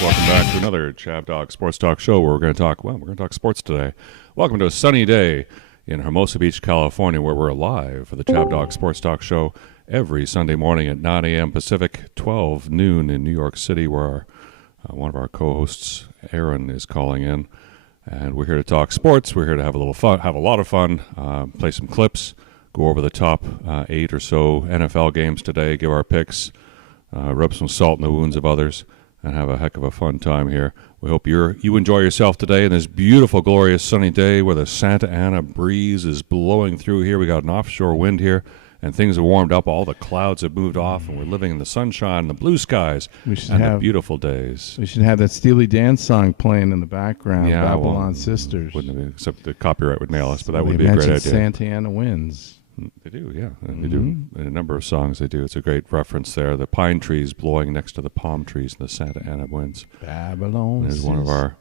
Welcome back to another ChabDog Sports Talk show where we're going to talk sports today. Welcome to a sunny day in Hermosa Beach, California, where we're live for the ChabDog Sports Talk show every Sunday morning at 9 a.m. Pacific, 12 noon in New York City, where one of our co-hosts, Aaron, is calling in. And we're here to talk sports. We're here to have a lot of fun, play some clips, go over the top 8 or so NFL games today, give our picks, rub some salt in the wounds of others, and have a heck of a fun time here. We hope you enjoy yourself today in this beautiful, glorious sunny day where the Santa Ana breeze is blowing through here. We got an offshore wind here, and things have warmed up. All the clouds have moved off, and we're living in the sunshine, the blue skies, the beautiful days. We should have that Steely Dan song playing in the background, Babylon Sisters. Wouldn't it be, except the copyright would nail us, but that would be a great idea. Santa Ana winds. They do, yeah. And they do. In a number of songs they do. It's a great reference there. The pine trees blowing next to the palm trees in the Santa Ana winds. Babylon There's one of our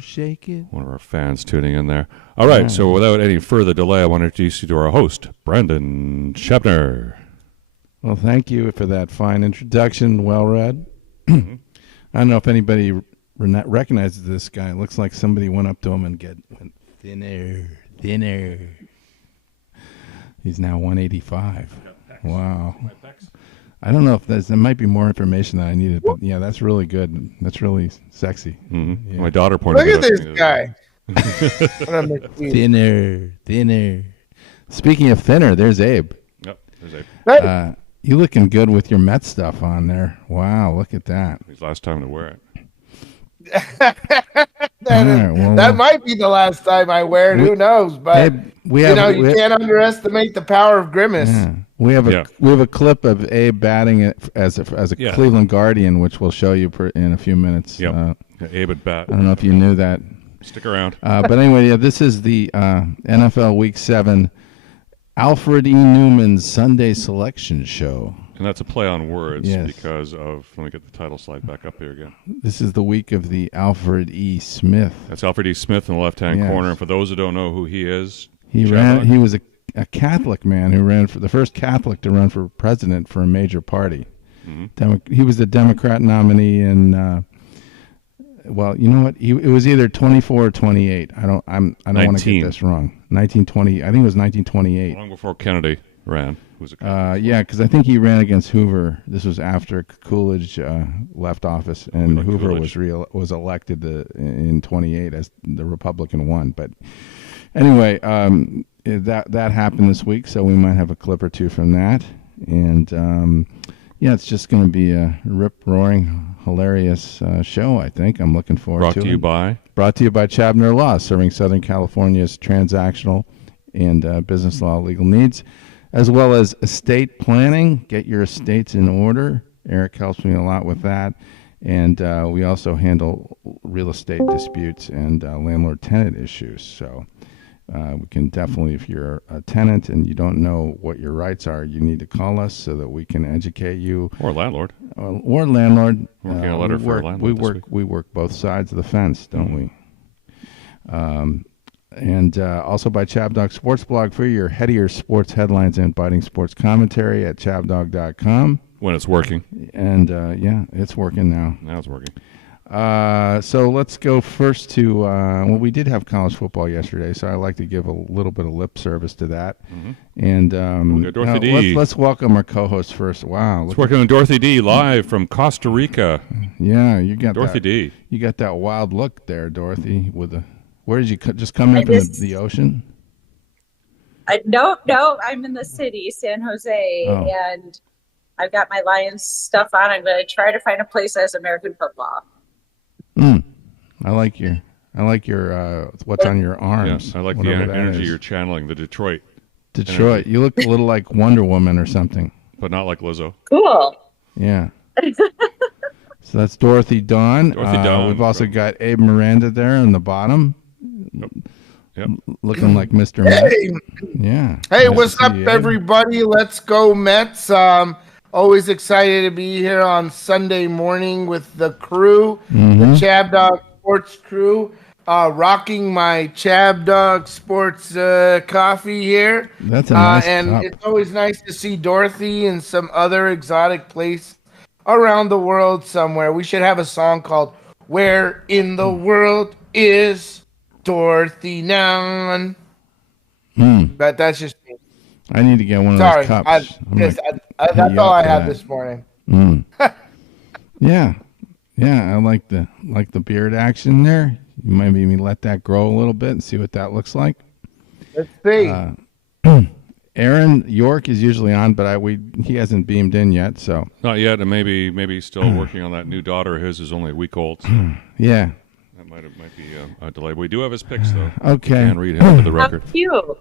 shake it. One of our fans tuning in there. All right, so without any further delay, I want to introduce you to our host, Brandon Shepner. Well, thank you for that fine introduction. Well read. I don't know if anybody recognizes this guy. It looks like somebody went up to him and went thinner. He's now 185. Wow. I don't know if there might be more information that I needed, but yeah, that's really good. That's really sexy. Mm-hmm. Yeah. My daughter pointed out. Look at this guy. Thinner. Speaking of thinner, there's Abe. Yep, there's Abe. Hey. You looking good with your Met stuff on there. Wow, look at that. It's last time to wear it. That might be the last time I wear it. Who knows? But you can't underestimate the power of grimace. Yeah. We have a clip of Abe batting it as a Cleveland Guardian, which we'll show you in a few minutes. Yep. Abe at bat. I don't know if you knew that. Stick around. But anyway, this is the NFL Week 7 Alfred E. Neuman's Sunday Selection Show. And that's a play on words because of, let me get the title slide back up here again. This is the week of the Alfred E. Smith. That's Alfred E. Smith in the left-hand corner. And for those who don't know who he is, he was a Catholic man who ran for the first Catholic to run for president for a major party. Mm-hmm. He was the Democrat nominee in, well, you know what? It was either 24 or 28. I don't want to get this wrong. 1920. I think it was 1928. Long before Kennedy ran. Because I think he ran against Hoover. This was after Coolidge left office, and Hoover was elected in 28 as the Republican won. But anyway, that happened this week, so we might have a clip or two from that. And it's just going to be a rip-roaring, hilarious show, I think. I'm looking forward to it. Brought to you by Chabner Law, serving Southern California's transactional and business law legal needs, as well as estate planning. Get your estates in order. Eric helps me a lot with that. And we also handle real estate disputes and landlord-tenant issues. So we can definitely, if you're a tenant and you don't know what your rights are, you need to call us so that we can educate you. Or landlord. Or landlord. Working a letter for a landlord. We work both sides of the fence, don't we? And also by ChabDog Sports Blog for your headier sports headlines and biting sports commentary at chabdog.com. When it's working. And, it's working now. Now it's working. So let's go first to, we did have college football yesterday, so I like to give a little bit of lip service to that. Mm-hmm. And Dorothy D. Let's welcome our co-host first. Wow. Let's welcome Dorothy D. live from Costa Rica. Yeah, you got Dorothy D. You got that wild look there, Dorothy, where did you just come in from the ocean? No, I'm in the city, San Jose, and I've got my Lions stuff on. I'm going to try to find a place that has American football. I like your what's on your arms. Yes, I like the energy you're channeling. The Detroit. Energy. You look a little like Wonder Woman or something, but not like Lizzo. Cool. Yeah. So that's Dorothy Dawn. We've also got Abe Miranda there on the bottom. Yep. Looking like Mr. Met. Yeah. Hey, what's up, everybody? Let's go Mets. Always excited to be here on Sunday morning with the crew, the ChabDog Sports crew, rocking my ChabDog Sports coffee here. That's a nice and cup. It's always nice to see Dorothy and some other exotic place around the world somewhere. We should have a song called "Where in the World Is Dorothy Now?" But that's just me. I need to get one of those cups. That's all I have this morning. Yeah, I like the beard action there. You might maybe let that grow a little bit and see what that looks like. Let's see. Aaron York is usually on, but he hasn't beamed in yet, so not yet, and maybe he's still working on that new daughter of his who's only a week old. So. Yeah, that might be a delay. We do have his picks though. Okay, and read him for the record. How cute.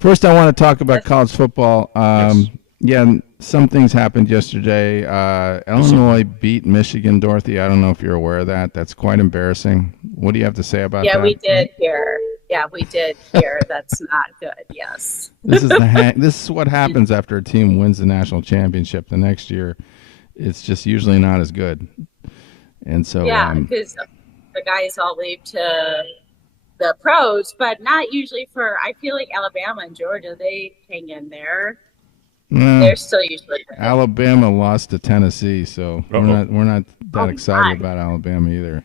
First, I want to talk about college football. Yes. Yeah, some things happened yesterday. Illinois beat Michigan, Dorothy. I don't know if you're aware of that. That's quite embarrassing. What do you have to say about that? Yeah, we did hear. Yeah, we did hear. That's not good. Yes. This is what happens after a team wins the national championship. The next year, it's just usually not as good. And so because the guys all leave to the pros, but not usually for. I feel like Alabama and Georgia, they hang in there. They're still usually good. Alabama lost to Tennessee, so we're not that excited about Alabama either.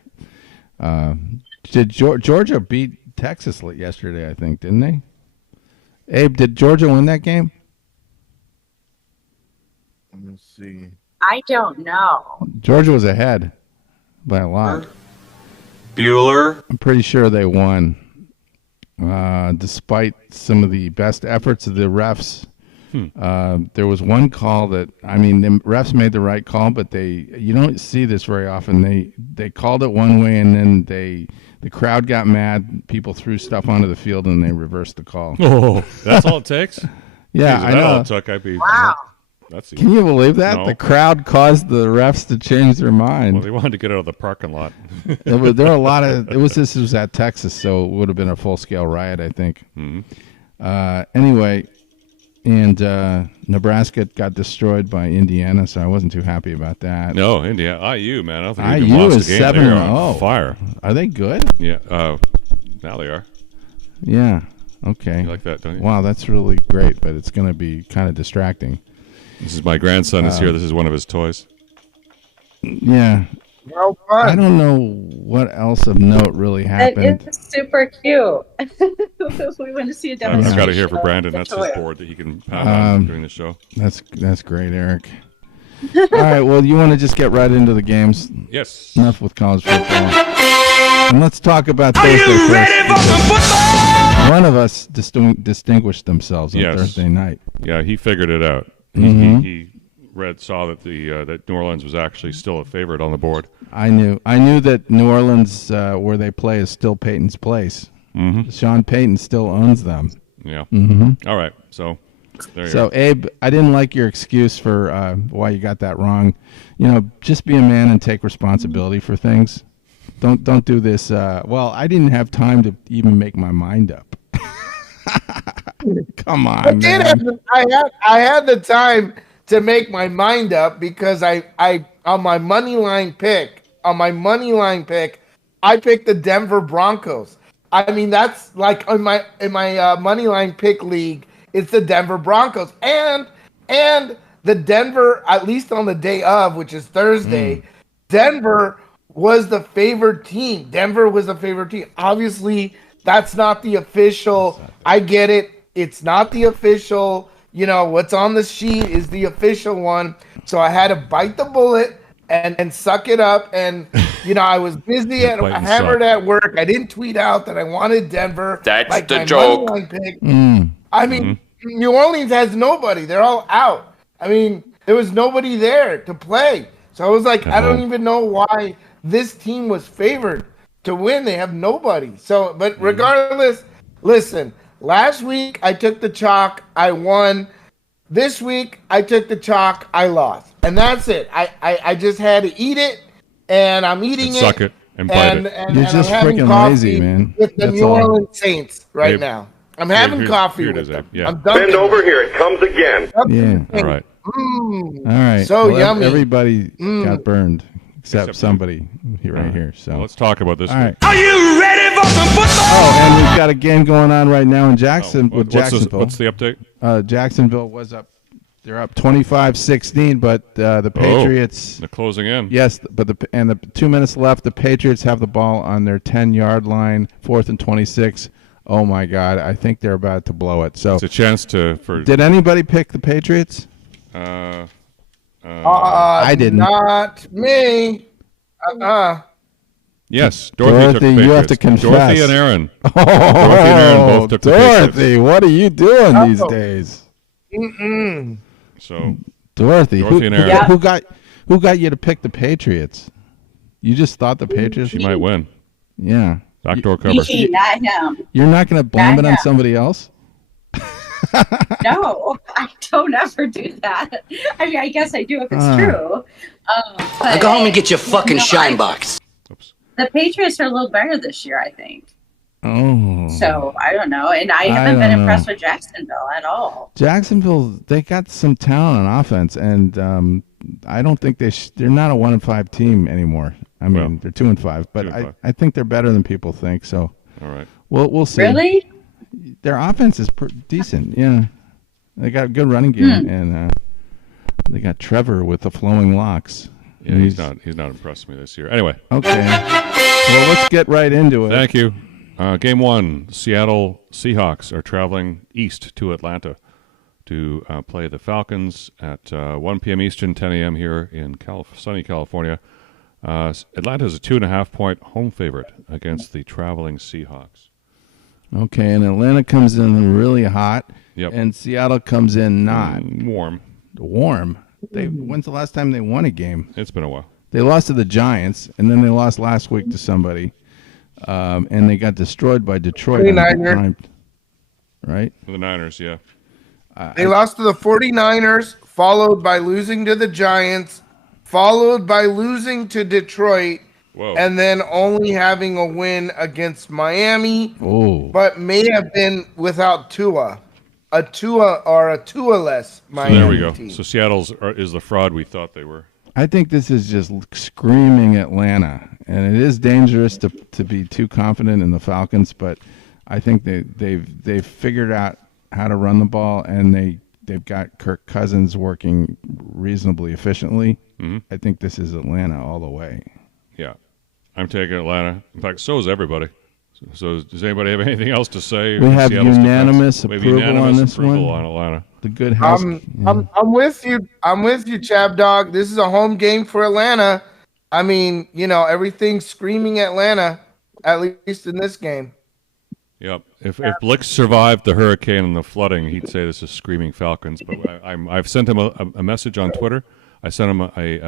Did Georgia beat Texas yesterday? I think, didn't they? Abe, did Georgia win that game? Let me see. I don't know. Georgia was ahead by a lot. Bueller. I'm pretty sure they won, despite some of the best efforts of the refs. There was one call that, the refs made the right call, but you don't see this very often. They called it one way, and then the crowd got mad. People threw stuff onto the field, and they reversed the call. Oh, that's all it takes? Yeah, I know. All it took. Wow. Can you believe that? No. The crowd caused the refs to change their mind. Well, they wanted to get out of the parking lot. There were a lot of. This was at Texas, so it would have been a full-scale riot, I think. Anyway. And Nebraska got destroyed by Indiana, so I wasn't too happy about that. No, Indiana. IU, man. I don't think IU lost is the game. 7-0. On fire. Are they good? Yeah. Now they are. Yeah. Okay. You like that, don't you? Wow, that's really great, but it's going to be kind of distracting. This is my grandson is here. This is one of his toys. Yeah. Well, fun. I don't know what else of note really happened. It's super cute. We want to see a demonstration. I've got it here for Brandon. That's his board that he can pound on during the show. That's great, Eric. All right, well, you want to just get right into the games? Yes. Enough with college football. And let's talk about Thursday first. Are you ready for some football? One of us distinguished themselves on Thursday night. Yeah, he figured it out. He saw that that New Orleans was actually still a favorite on the board. I knew that New Orleans, where they play, is still Peyton's place. Sean Payton still owns them. Yeah. All right. So there you go. Abe, I didn't like your excuse for why you got that wrong. Just be a man and take responsibility for things. Don't do this. I didn't have time to even make my mind up. Come on, man. I had the time to make my mind up because I on my money line pick, I picked the Denver Broncos. That's like in my money line pick league, it's the Denver Broncos and the Denver, at least on the day of, which is Thursday, Denver was the favored team. Obviously, that's not the official. I get it. It's not the official. What's on the sheet is the official one. So I had to bite the bullet and suck it up. And, I was busy I hammered at work. I didn't tweet out that I wanted Denver. That's like the joke. New Orleans has nobody. They're all out. There was nobody there to play. So I was like, I don't even know why this team was favored to win. They have nobody. So, but regardless, listen, last week I took the chalk. I won. This week, I took the chalk. I lost. And that's it. I just had to eat it, and I'm eating it. Suck it and bite it. And You're just I'm having freaking coffee lazy, man. with the That's New all. Orleans Saints right Abe, now. I'm having coffee here it with is, them. Abe. Yeah. I'm dunking Bend over, here it comes again. Yeah. All right. Mm, All right. So Well, yummy. Everybody got burned except somebody right here. So Well, let's talk about this. all right. Are you ready for some football? Oh, and we've got a game going on right now in Jackson with Jacksonville. What's the update? Jacksonville was up. They're up 25-16, but the Patriots. They're closing in. Yes, but the 2 minutes left. The Patriots have the ball on their 10-yard line, 4th and 26. Oh my God! I think they're about to blow it. So It's a chance for. did anybody pick the Patriots? I didn't. Not me. Yes, Dorothy took the you have Patriots. to confess. Dorothy and Aaron. Oh, Dorothy and Aaron both took the Patriots. Dorothy, what are you doing these days? So Dorothy, Dorothy and Aaron. who got you to pick the Patriots? You just thought the Patriots? she might win. Yeah. Backdoor cover. Me, not him. You're not going to blame it on somebody else? No, I don't ever do that. I mean, I guess I do if it's true. Now go home and get your fucking shine box. Oops. The Patriots are a little better this year, I think. Oh. So I don't know, and I haven't been impressed with Jacksonville at all. Jacksonville, they got some talent on offense, and I don't think they're not a 1-5 team anymore. I mean, they're 2-5, but 2-5. I think they're better than people think. So All right. we'll see. Really? Their offense is decent. Yeah, they got a good running game, and they got Trevor with the flowing locks. Yeah, he's not impressed me this year. Anyway. Okay. Well, let's get right into it. Thank you. Game 1, Seattle Seahawks are traveling east to Atlanta to play the Falcons at 1 p.m. Eastern, 10 a.m. here in sunny California. Atlanta is a 2.5-point home favorite against the traveling Seahawks. Okay, and Atlanta comes in really hot, and Seattle comes in not warm. When's the last time they won a game? It's been a while. They lost to the Giants, and then they lost last week to somebody, and they got destroyed by Detroit. Right? The Niners, yeah. They lost to the 49ers, followed by losing to the Giants, followed by losing to Detroit, and then only having a win against Miami, but may have been without Tua. A Tua-less Miami So there we go. team. So Seattle's is the fraud we thought they were. I think this is just screaming Atlanta, and it is dangerous to be too confident in the Falcons, but I think they've figured out how to run the ball, and they've got Kirk Cousins working reasonably efficiently. Mm-hmm. I think this is Atlanta all the way. Yeah. I'm taking Atlanta. In fact, so is everybody. So does anybody have anything else to say? We have Seattle's unanimous defense? approval on this approval one. on Atlanta. The good house. I'm with you. I'm with you, ChabDog. This is a home game for Atlanta. I mean, everything's screaming Atlanta, at least in this game. Yep. If Blix survived the hurricane and the flooding, he'd say this is screaming Falcons. But I've sent him a message on Twitter. I sent him I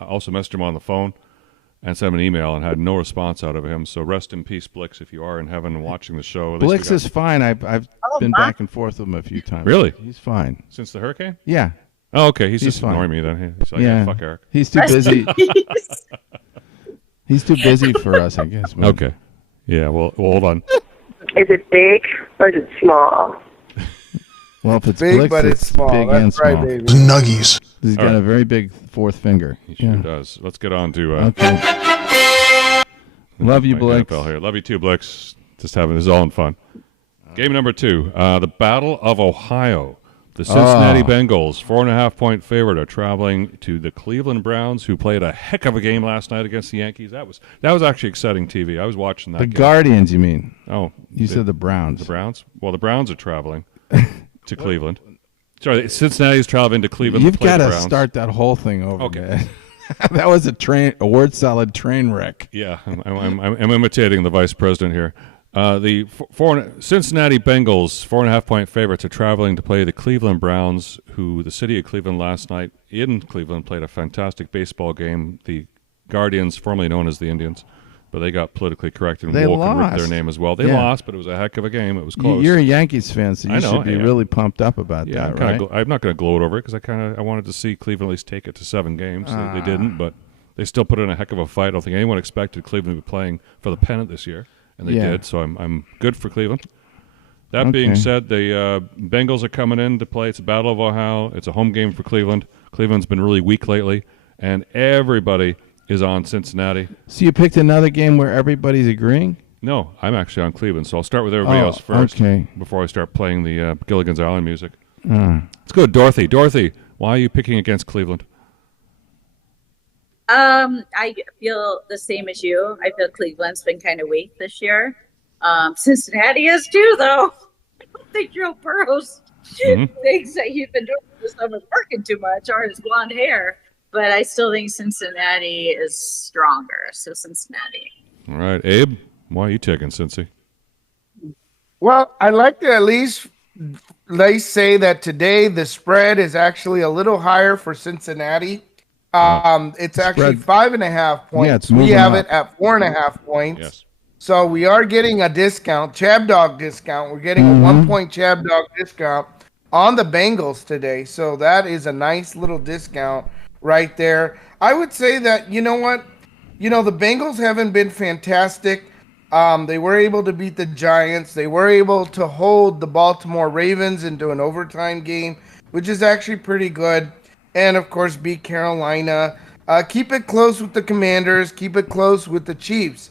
also messaged him on the phone and sent him an email and had no response out of him. So rest in peace, Blix, if you are in heaven and watching the show. Blix is fine. I've been back and forth with him a few times. Really? He's fine. Since the hurricane? Yeah. Oh, okay. He's just fine. ignoring me then. He's like, yeah, fuck Eric. He's too busy. He's too busy for us, I guess. Man. Okay. Yeah, well, hold on. Is it big or is it small? Well, if it's big, Blix, but it's small. big That's and small. right, baby. Nuggies. He's got a very big fourth finger. He sure does. Let's get on to Okay. Love you, my Blix. NFL here. Love you too, Blix. Just having this is all in fun. Game number 2, the Battle of Ohio. The Cincinnati Bengals, 4.5-point favorite, are traveling to the Cleveland Browns, who played a heck of a game last night against the Yankees. That was actually exciting TV. I was watching that. The game. Guardians, you mean? Oh, you said the Browns. The Browns? Well, the Browns are traveling to Cleveland. Sorry, Cincinnati's traveling to Cleveland. You've got to Browns. start that whole thing over. Okay. Man. That was a word salad train wreck. Yeah, I'm imitating the vice president here. The Cincinnati Bengals, 4.5-point favorites, are traveling to play the Cleveland Browns, who the city of Cleveland last night in Cleveland played a fantastic baseball game. The Guardians, formerly known as the Indians, but they got politically correct and They woke and ripped lost. their name as well. They Yeah. lost, but it was a heck of a game. It was close. You're a Yankees fan, so you I know, should be yeah. really pumped up about Yeah, that, right? I'm not going to gloat over it because I wanted to see Cleveland at least take it to 7 games. They didn't, but they still put in a heck of a fight. I don't think anyone expected Cleveland to be playing for the pennant this year, and they did. So I'm good for Cleveland. That being said, the Bengals are coming in to play. It's a Battle of Ohio. It's a home game for Cleveland. Cleveland's been really weak lately, and everybody is on Cincinnati. So you picked another game where everybody's agreeing? No, I'm actually on Cleveland, so I'll start with everybody else first before I start playing the Gilligan's Island music. Let's go, Dorothy. Dorothy, why are you picking against Cleveland? I feel the same as you. I feel Cleveland's been kind of weak this year. Cincinnati is too, though. I don't think Joe Burrow's thinks that he's been doing this summer working too much or his blonde hair. But I still think Cincinnati is stronger. So Cincinnati. All right, Abe, why are you taking Cincy? Well, I'd like to at least say that today the spread is actually a little higher for Cincinnati. It's actually 5.5 points. Yeah, it's we moving have up. it at 4.5 points. Yes. So we are getting a discount, ChabDog discount. We're getting a 1 point ChabDog discount on the Bengals today. So that is a nice little discount right there. I would say that, you know what? You know, the Bengals haven't been fantastic. They were able to beat the Giants. They were able to hold the Baltimore Ravens into an overtime game, which is actually pretty good. And, of course, beat Carolina. Keep it close with the Commanders. Keep it close with the Chiefs.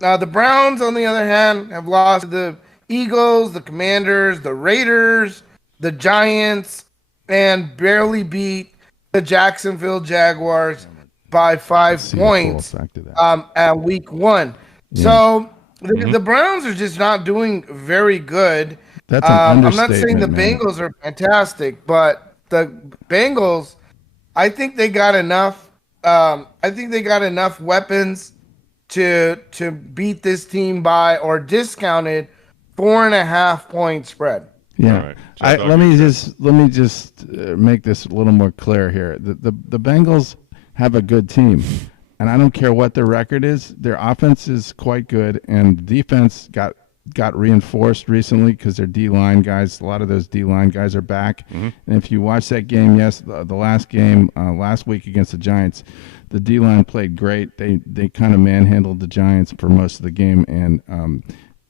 The Browns, on the other hand, have lost to the Eagles, the Commanders, the Raiders, the Giants, and barely beat the Jacksonville Jaguars by 5 points at week 1. Yeah. So the Browns are just not doing very good. That's an I'm not saying the Bengals are fantastic, but the Bengals, I think they got enough. I think they got enough weapons to beat this team by or discounted 4.5 point spread. Yeah, right. Let me just make this a little more clear here. The Bengals have a good team, and I don't care what their record is. Their offense is quite good, and defense got reinforced recently because their D-line guys. A lot of those D-line guys are back. And if you watch that game, the last game last week against the Giants, the D-line played great. They kind of manhandled the Giants for most of the game, and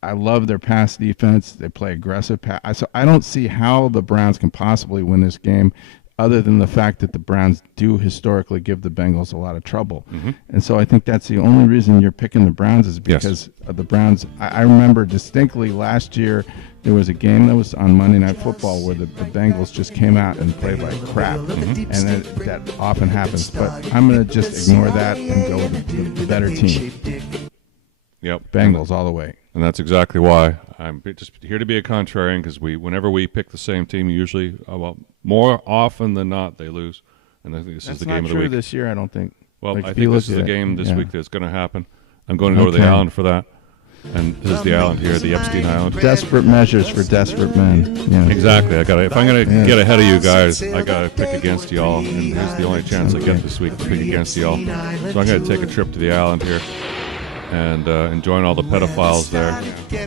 I love their pass defense. They play aggressive pass. So I don't see how the Browns can possibly win this game other than the fact that the Browns do historically give the Bengals a lot of trouble. And so I think that's the only reason you're picking the Browns is because of the Browns. I remember distinctly last year there was a game that was on Monday Night Football where the Bengals just came out and played like crap. And that often happens. But I'm going to just ignore that and go with the better team. Yep. Bengals all the way. And that's exactly why I'm just here to be a contrarian because whenever we pick the same team, usually, more often than not, they lose. And I think this is the game of the week. That's not true this year, I don't think. Well, I think this is the game this week that's going to happen. I'm going to go to the island for that. And this is the island here, the Epstein Island. Desperate measures for desperate men. Yeah. Exactly. If I'm going to get ahead of you guys, I got to pick against y'all. And here's the only chance I get this week to pick against y'all. So I'm going to take a trip to the island here and join all the pedophiles there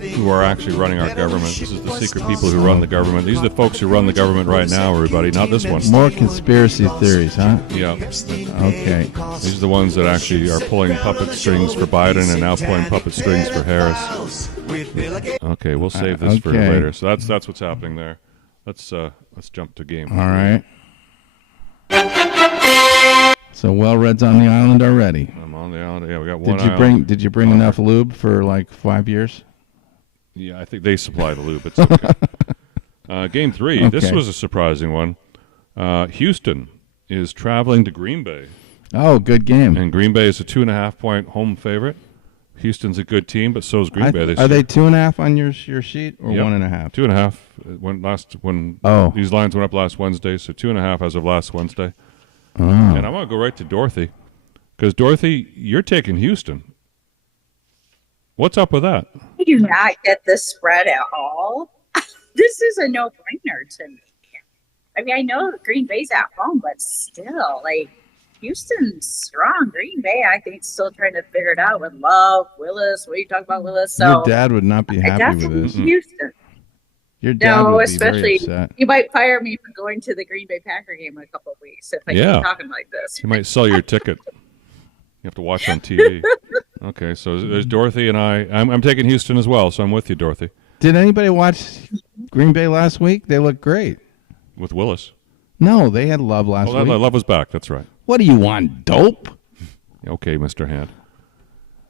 who are actually running our government. This is the secret people who run the government. These are the folks who run the government right now, everybody, not this one. More conspiracy theories, huh? Yeah. Okay. These are the ones that actually are pulling puppet strings for Biden and now pulling puppet strings for Harris. Okay, we'll save this for later. So that's what's happening there. Let's jump to game. All right. So Red's on the island already. I'm on the island. Yeah, we got one. Did you bring enough lube for like 5 years? Yeah, I think they supply the lube. It's okay. Game 3. Okay. This was a surprising one. Houston is traveling to Green Bay. Oh, good game. And Green Bay is a 2.5 point home favorite. Houston's a good team, but so is Green Bay. Are they 2.5 on your sheet or 1.5? 2.5. These lines went up last Wednesday, so 2.5 as of last Wednesday. Oh. And I'm going to go right to Dorothy. Because, Dorothy, you're taking Houston. What's up with that? I do not get this spread at all. This is a no-brainer to me. I mean, I know Green Bay's at home, but still, like, Houston's strong. Green Bay, I think, still trying to figure it out with Love, Willis. What are you talking about, Willis? So Your dad would not be happy with this. Houston. Your dad would be especially very upset. you might fire me for going to the Green Bay Packer game in a couple of weeks if I keep talking like this. You might sell your ticket. You have to watch on TV. Okay, so there's Dorothy and I'm taking Houston as well, so I'm with you, Dorothy. Did anybody watch Green Bay last week? They looked great. With Willis. No, they had Love last week. Love was back, that's right. What do you want, dope? Okay, Mr. Hand.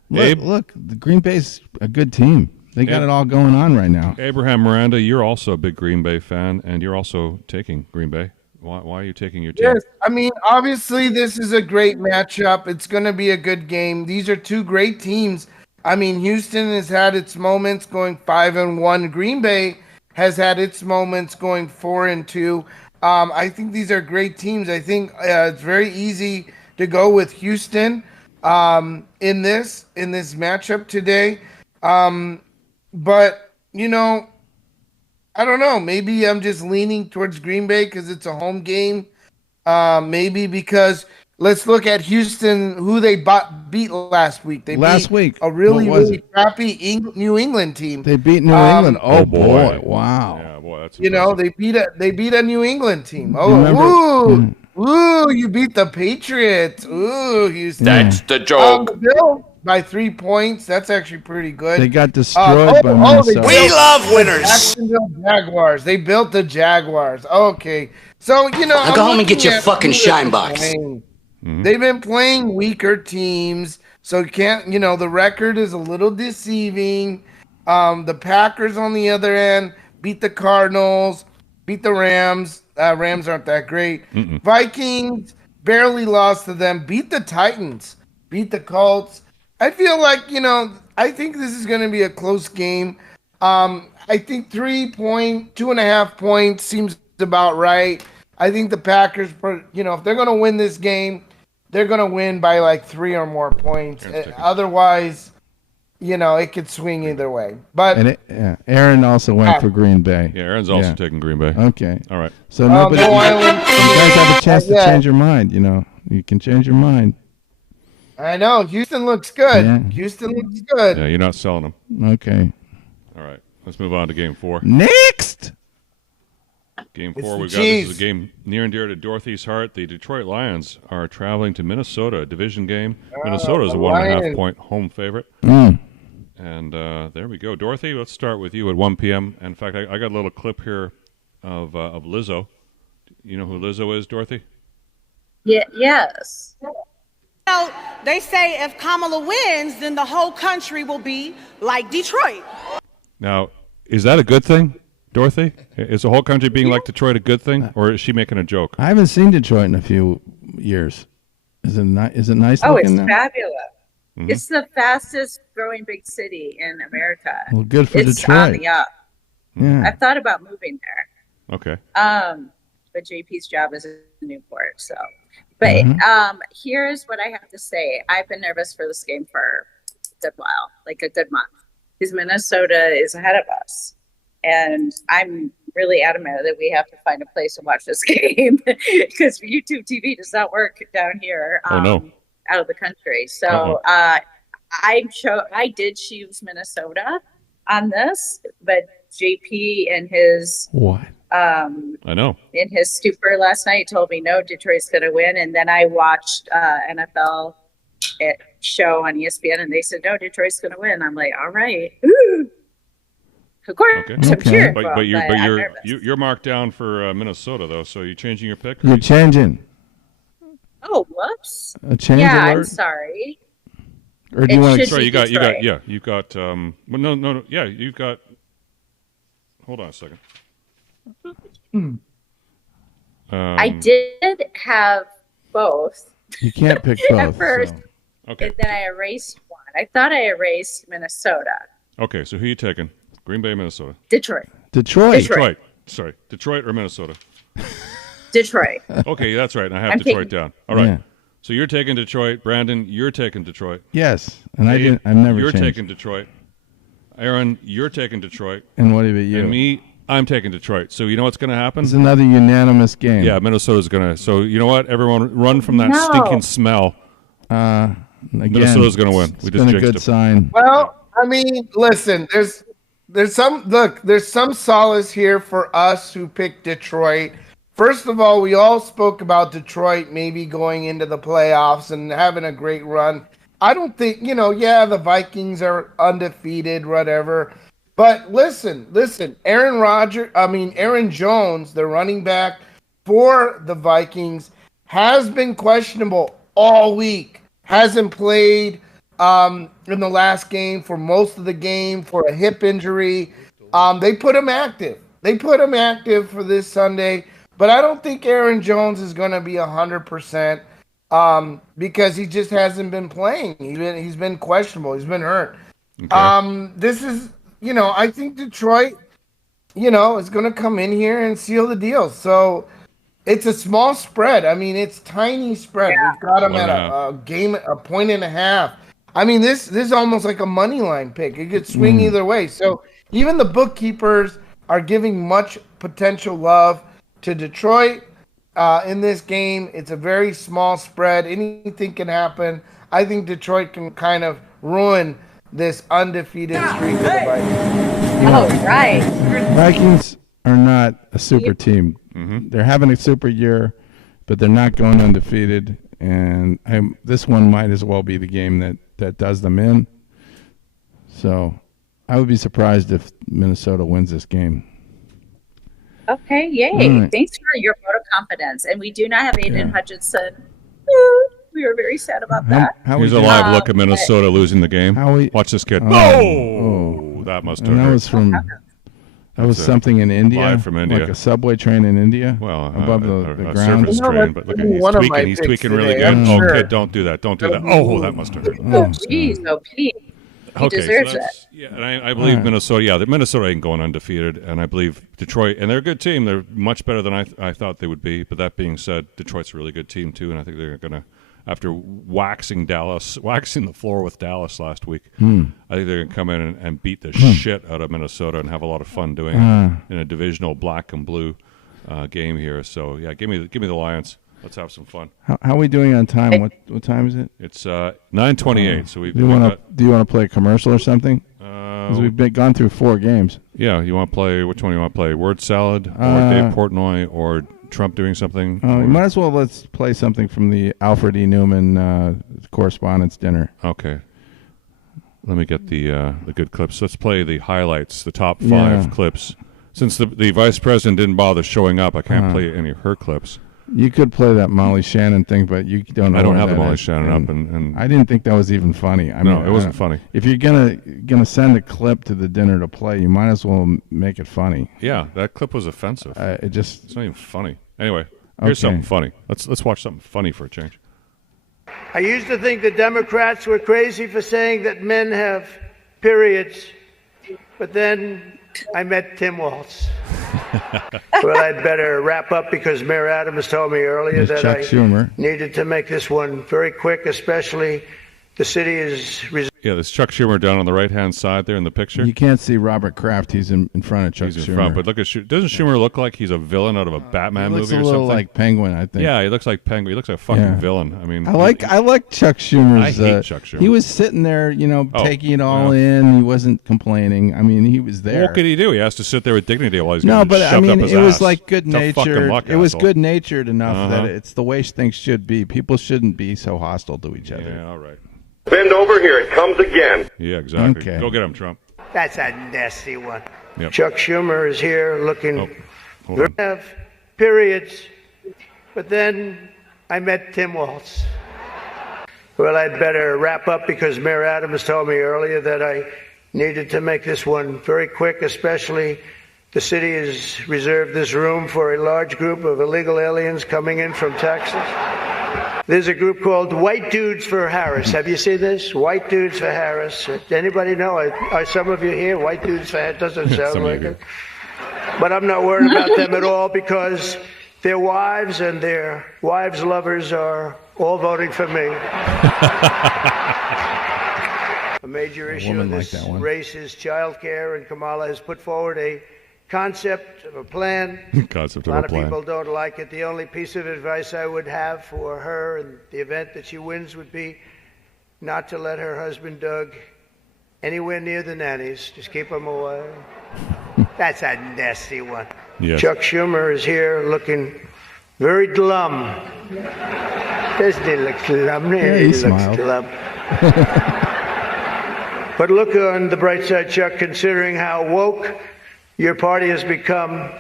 Look, the Green Bay's a good team. They got it all going on right now. Abraham Miranda, you're also a big Green Bay fan, and you're also taking Green Bay. Why are you taking your team? Yes, I mean, obviously this is a great matchup. It's going to be a good game. These are two great teams. I mean, Houston has had its moments going 5-1. Green Bay has had its moments going 4-2. I think these are great teams. I think it's very easy to go with Houston in this matchup today. But, I don't know. Maybe I'm just leaning towards Green Bay because it's a home game. Maybe because let's look at Houston, who they beat last week. They beat a really crappy New England team. They beat New England. Oh boy! Wow. Yeah, boy, that's they beat a New England team. Oh, ooh, you beat the Patriots. Ooh, Houston. That's the joke. Bill by 3 points. That's actually pretty good. They got destroyed by Minnesota. We love winners. Jacksonville Jaguars. They built the Jaguars. Okay, so Now go home and get your fucking shine box. They've been playing weaker teams, so you can't. The record is a little deceiving. The Packers, on the other end, beat the Cardinals, beat the Rams. Rams aren't that great. Vikings barely lost to them. Beat the Titans. Beat the Colts. I feel like, I think this is going to be a close game. I think 2.5 points seems about right. I think the Packers, if they're going to win this game, they're going to win by like 3 or more points. Otherwise, it could swing either way. But Aaron also went for Green Bay. Yeah, Aaron's also taking Green Bay. Okay. All right. So you guys have a chance to change your mind. You can change your mind. I know. Houston looks good. Yeah. Houston looks good. Yeah, you're not selling them. Okay. All right. Let's move on to Game 4. Next! Game 4, this is a game near and dear to Dorothy's heart. The Detroit Lions are traveling to Minnesota, a division game. Minnesota is a 1.5 point home favorite. And there we go. Dorothy, let's start with you at 1 p.m. In fact, I got a little clip here of Lizzo. You know who Lizzo is, Dorothy? Yeah, yes. They say if Kamala wins, then the whole country will be like Detroit. Now, is that a good thing, Dorothy? Is the whole country being like Detroit a good thing, or is she making a joke? I haven't seen Detroit in a few years. Is it nice? Oh, looking it's now? fabulous. It's the fastest growing big city in America. Well, good for it's Detroit. On the up. Yeah. I've thought about moving there. Okay. But JP's job is in Newport, so. But here's what I have to say. I've been nervous for this game for a good while, like a good month, because Minnesota is ahead of us. And I'm really adamant that we have to find a place to watch this game because YouTube TV does not work down here out of the country. So I did choose Minnesota on this, but JP and his I know. In his stupor last night, told me no, Detroit's going to win, and then I watched NFL show on ESPN, and they said no, Detroit's going to win. I'm like, all right, ooh. Of course, I'm cheering. But you're marked down for Minnesota though, so you're changing your pick. You're changing. Oh, whoops. A change alert? I'm sorry. Or do you want to? Sorry, you've got. You've got. Hold on a second. I did have both. You can't pick both. At first, Okay. And then I erased one. I thought I erased Minnesota. Okay, so who are you taking? Green Bay, Minnesota. Detroit. Sorry, Detroit or Minnesota? Detroit. Okay, that's right. I have Detroit down. All right. Yeah. So you're taking Detroit. Brandon, you're taking Detroit. Yes, and I've never You're changed. taking Detroit. Aaron, you're taking Detroit. And what about you? And me, I'm taking Detroit. So you know what's going to happen? It's another unanimous game. Yeah, Minnesota's going to. So you know what? Everyone run from that stinking smell. Again, Minnesota's going to win. It's been a good sign. Well, I mean, listen, there's some solace here for us who picked Detroit. First of all, we all spoke about Detroit maybe going into the playoffs and having a great run. I don't think, the Vikings are undefeated, whatever. But listen, Aaron Jones, the running back for the Vikings, has been questionable all week. Hasn't played in the last game for most of the game for a hip injury. They put him active. For this Sunday. But I don't think Aaron Jones is going to be 100% because he just hasn't been playing. He's been questionable. He's been hurt. Okay. This is, I think Detroit, is going to come in here and seal the deal. So it's a small spread. I mean, it's tiny spread. Yeah. We've got them at a 1.5. I mean, this is almost like a money line pick. It could swing either way. So even the bookkeepers are giving much potential love to Detroit in this game. It's a very small spread. Anything can happen. I think Detroit can kind of ruin this undefeated streak of the Vikings. Oh, right. Vikings are not a super team. Mm-hmm. They're having a super year, but they're not going undefeated. And this one might as well be the game that does them in. So I would be surprised if Minnesota wins this game. Okay, yay. Right. Thanks for your vote of confidence. And we do not have Aiden Hutchinson. We are very sad about that. Here's a live look at Minnesota losing the game. Watch this kid. That must have hurt. That was something in India, live from India, like a subway train in India. Well, above the ground. Surface train, but look at he's tweaking really good. Sure. Kid, don't do that. Oh, that must have hurt. Oh, jeez, Pete. He deserves it. Yeah, and I believe Minnesota. Yeah, Minnesota ain't going undefeated, and I believe Detroit, and they're a good team. They're much better than I thought they would be. But that being said, Detroit's a really good team too, and I think they're going to, after waxing the floor with Dallas last week, I think they're going to come in and beat the shit out of Minnesota and have a lot of fun doing it in a divisional black and blue game here. So yeah, give me the Lions. Let's have some fun. How are we doing on time? What time is it? It's 9:28. So do you want to play a commercial or something? Because we've gone through 4 games. Yeah, you want to play? Which one you want to play? Word salad, or Dave Portnoy, or Trump doing something? You might as well let's play something from the Alfred E. Neuman correspondence dinner. Okay. Let me get the good clips. Let's play the highlights, the top 5 clips. Since the vice president didn't bother showing up, I can't play any of her clips. You could play that Molly Shannon thing, but you don't know. I don't have the Molly Shannon up, and I didn't think that was even funny. I mean, it wasn't funny. If you're gonna send a clip to the dinner to play, you might as well make it funny. Yeah, that clip was offensive. It's not even funny. Anyway, here's something funny. Let's watch something funny for a change. I used to think the Democrats were crazy for saying that men have periods, but then I met Tim Walz. Well, I'd better wrap up because Mayor Adams told me earlier that Chuck Schumer needed to make this one very quick, especially the city is... Yeah, there's Chuck Schumer down on the right-hand side there in the picture. You can't see Robert Kraft. He's in front of Chuck Schumer. He's in front, but look at doesn't Schumer look like he's a villain out of a Batman movie or something? He looks a little like Penguin, I think. Yeah, he looks like Penguin. He looks like a fucking villain. I mean, I like Chuck Schumer's... I hate Chuck Schumer. He was sitting there, taking it all in. He wasn't complaining. I mean, he was there. What could he do? He has to sit there with dignity while he's getting shoved up his ass. No, but I mean, it was like good-natured. It was good-natured enough that it's the way things should be. People shouldn't be so hostile to each other. Yeah, all right. Bend over, here it comes again. Yeah, exactly. Okay. Go get him, Trump. That's a nasty one. Yep. Chuck Schumer is here looking... have periods, but then I met Tim Walz. Well, I'd better wrap up because Mayor Adams told me earlier that I needed to make this one very quick, especially the city has reserved this room for a large group of illegal aliens coming in from Texas. There's a group called White Dudes for Harris. Have you seen this? White Dudes for Harris. Anybody know? Are some of you here? White Dudes for Harris? Doesn't sound like it. But I'm not worried about them at all because their wives and their wives' lovers are all voting for me. A major issue in this race is child care, and Kamala has put forward a concept of a plan. Concept A of lot a of plan. people don't like it. The only piece of advice I would have for her in the event that she wins would be not to let her husband Doug anywhere near the nannies. Just keep him away. That's a nasty one. Yes. Chuck Schumer is here looking very glum. Doesn't he look glum? Yeah, he smiled. glum. But look on the bright side, Chuck, considering how woke your party has become.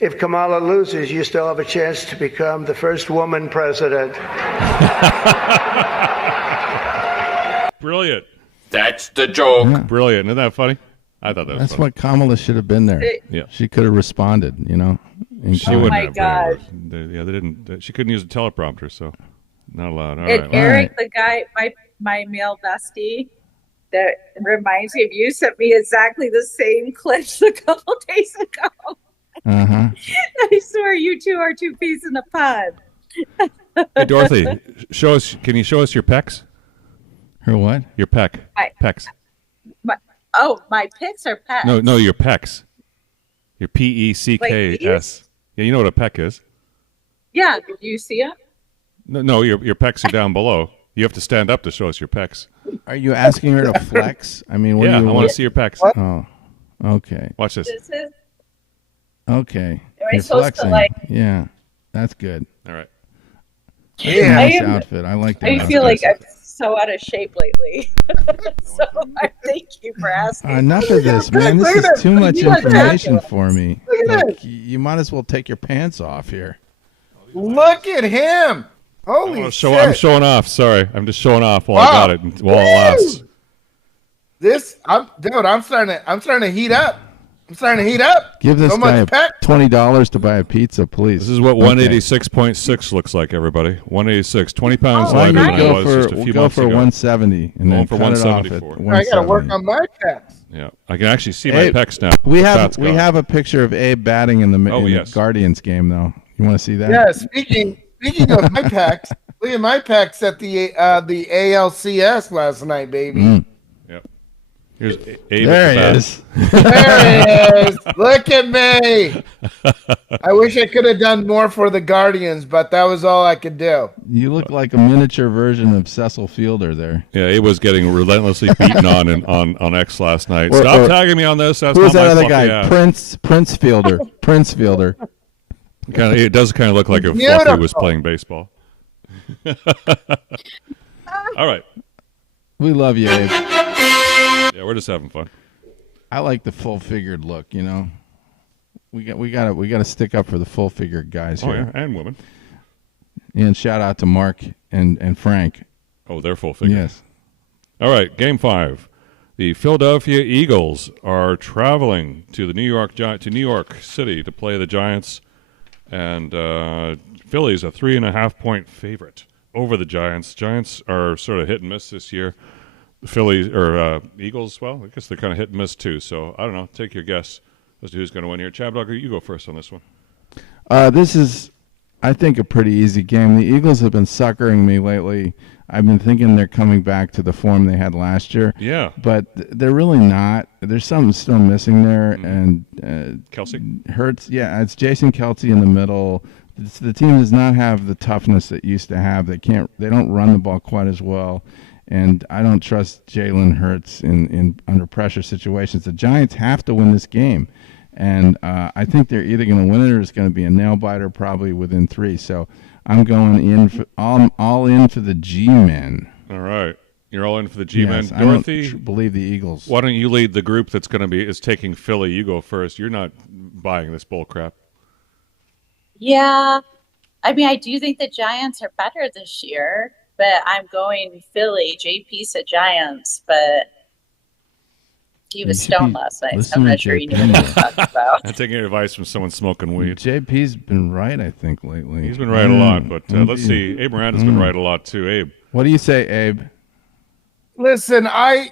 If Kamala loses, you still have a chance to become the first woman president. Brilliant. That's the joke. Yeah. Brilliant. Isn't that funny? I thought that was That's funny. what Kamala should have been there. Yeah. She could have responded, you know. She Oh wouldn't my have. God. They didn't. She couldn't use a teleprompter, so not allowed. All And right. Eric, the guy, my male bestie, that reminds me of you, sent me exactly the same clips a couple days ago. Uh-huh. I swear you two are two peas in a pod. Hey, Dorothy, show us. Can you show us your pecs? Her what? Your pecs. My pics are pets. No, your pecs. Your PECKS. Like these? Yeah, you know what a pec is. Yeah, do you see it? No, your pecs are down below. You have to stand up to show us your pecs. Are you asking her to flex? I mean, what Yeah, do you I want to see your pecs. Oh, okay. Watch this. This is. Okay. Am I You're supposed to, flexing. Yeah, that's good. All right. That's a nice outfit. I like that. I feel outfit. like I'm so out of shape lately. So I thank you for asking. Enough of this, man. This is too much information for me. Look at Like, you might as well take your pants off here. Look at him. Holy shit. I'm showing off. Sorry. I'm just showing off while I got it while it lasts. I'm starting to heat up. Give this so guy much pec. $20 to buy a pizza, please. This is what 186.6 looks like, everybody. 186, 20 pounds Well, lighter you than I was just a few go months for ago. 170 and then for cut it off 174. at I gotta work 170. on my pecs. Yeah, I can actually see my Abe, pecs now. We The have fat's gone. a picture of Abe batting in the, Oh, in yes. the Guardians game, though. You want to see that? Yeah, speaking of my pecs, look at my pecs at the ALCS last night, baby. Mm. Yep. Here's Abe There at the he bat. is. There he is. Look at me. I wish I could have done more for the Guardians, but that was all I could do. You look like a miniature version of Cecil Fielder there. Yeah, Abe was getting relentlessly beaten on X last night. Or- Stop or- tagging me on this. That's Who's not that my other fluffy guy? ass. Prince Fielder. Prince Fielder. It does kind of look like if Beautiful. Fluffy was playing baseball. All right. We love you, Abe. Yeah, we're just having fun. I like the full-figured look. You know, we got to stick up for the full-figured guys Oh, here. yeah, and women. And shout out to Mark and Frank. Oh, they're full figure. Yes. All right, Game 5. The Philadelphia Eagles are traveling to New York City to play the Giants, and Philly's a 3.5-point favorite over the Giants. Giants are sort of hit and miss this year. The Phillies or Eagles, well, I guess they're kind of hit and miss too. So I don't know. Take your guess as to who's going to win here. ChabDog, you go first on this one. This is, I think, a pretty easy game. The Eagles have been suckering me lately. I've been thinking they're coming back to the form they had last year. Yeah. But they're really not. There's something still missing there. And Kelsey? Hurts, yeah, it's Jason Kelsey in the middle. The team does not have the toughness it used to have. They don't run the ball quite as well. And I don't trust Jalen Hurts in under pressure situations. The Giants have to win this game. And I think they're either going to win it or it's going to be a nail-biter probably within 3. So I'm going in for all in for the G-men. All right. You're all in for the G-men. Yes, Dorothy, I don't believe the Eagles. why don't you lead the group that's taking Philly? You go first. You're not buying this bull crap. Yeah. I mean, I do think the Giants are better this year, but I'm going Philly. JP said Giants, but he was stoned last night, so I'm not sure he knew what he was talking about. I'm taking advice from someone smoking weed. JP's been right, I think, lately. He's been right a lot, but let's see. Abe Miranda's been right a lot too. Abe. What do you say, Abe? Listen, I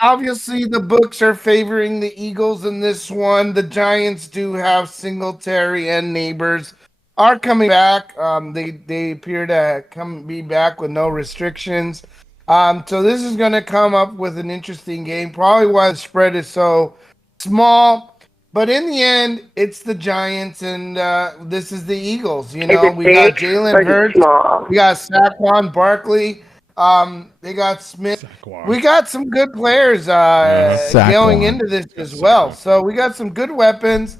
obviously the books are favoring the Eagles in this one. The Giants do have Singletary and Neighbors are coming back. They appear to be back with no restrictions. So this is going to come up with an interesting game. Probably why the spread is so small. But in the end, it's the Giants, and this is the Eagles. You Is know, it we got big Jalen or is it Hurts, small? we got Saquon Barkley, they got Smith. We got some good players going into this as well. So we got some good weapons.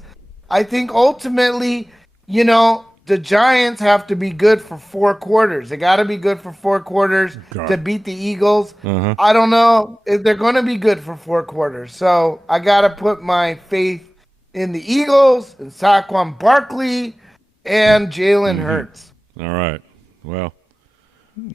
I think ultimately, you know, the Giants have to be good for 4 quarters. They got to be good for 4 quarters to beat the Eagles. I don't know if they're going to be good for 4 quarters. So I got to put my faith in the Eagles and Saquon Barkley and Jalen Hurts. All right. Well,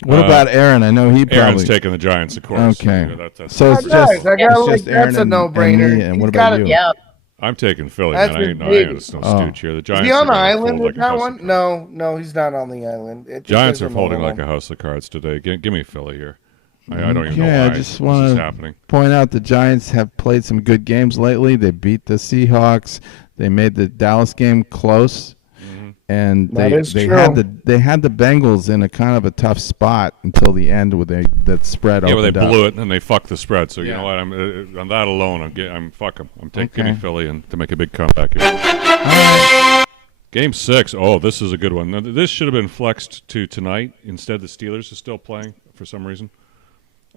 what about Aaron? I know he probably... Aaron's taking the Giants, of course. Okay. That's so it's just Aaron that's a no-brainer. And what about you? Yeah. I'm taking Philly, That's man. I ain't no stooge here. The Giants is he on the are island fold with that one? No, he's not on the island. Giants are folding like a house of cards today. Give me Philly here. I don't even know why I just want to point out the Giants have played some good games lately. They beat the Seahawks. They made the Dallas game close, and they had the Bengals in a kind of a tough spot until the end where that spread opened they up. blew it and they fucked the spread. So you know what? On that alone, I'm fuck them. I'm taking Philly and to make a big comeback here. Game 6. Oh, this is a good one. Now, this should have been flexed to tonight. Instead, the Steelers are still playing for some reason.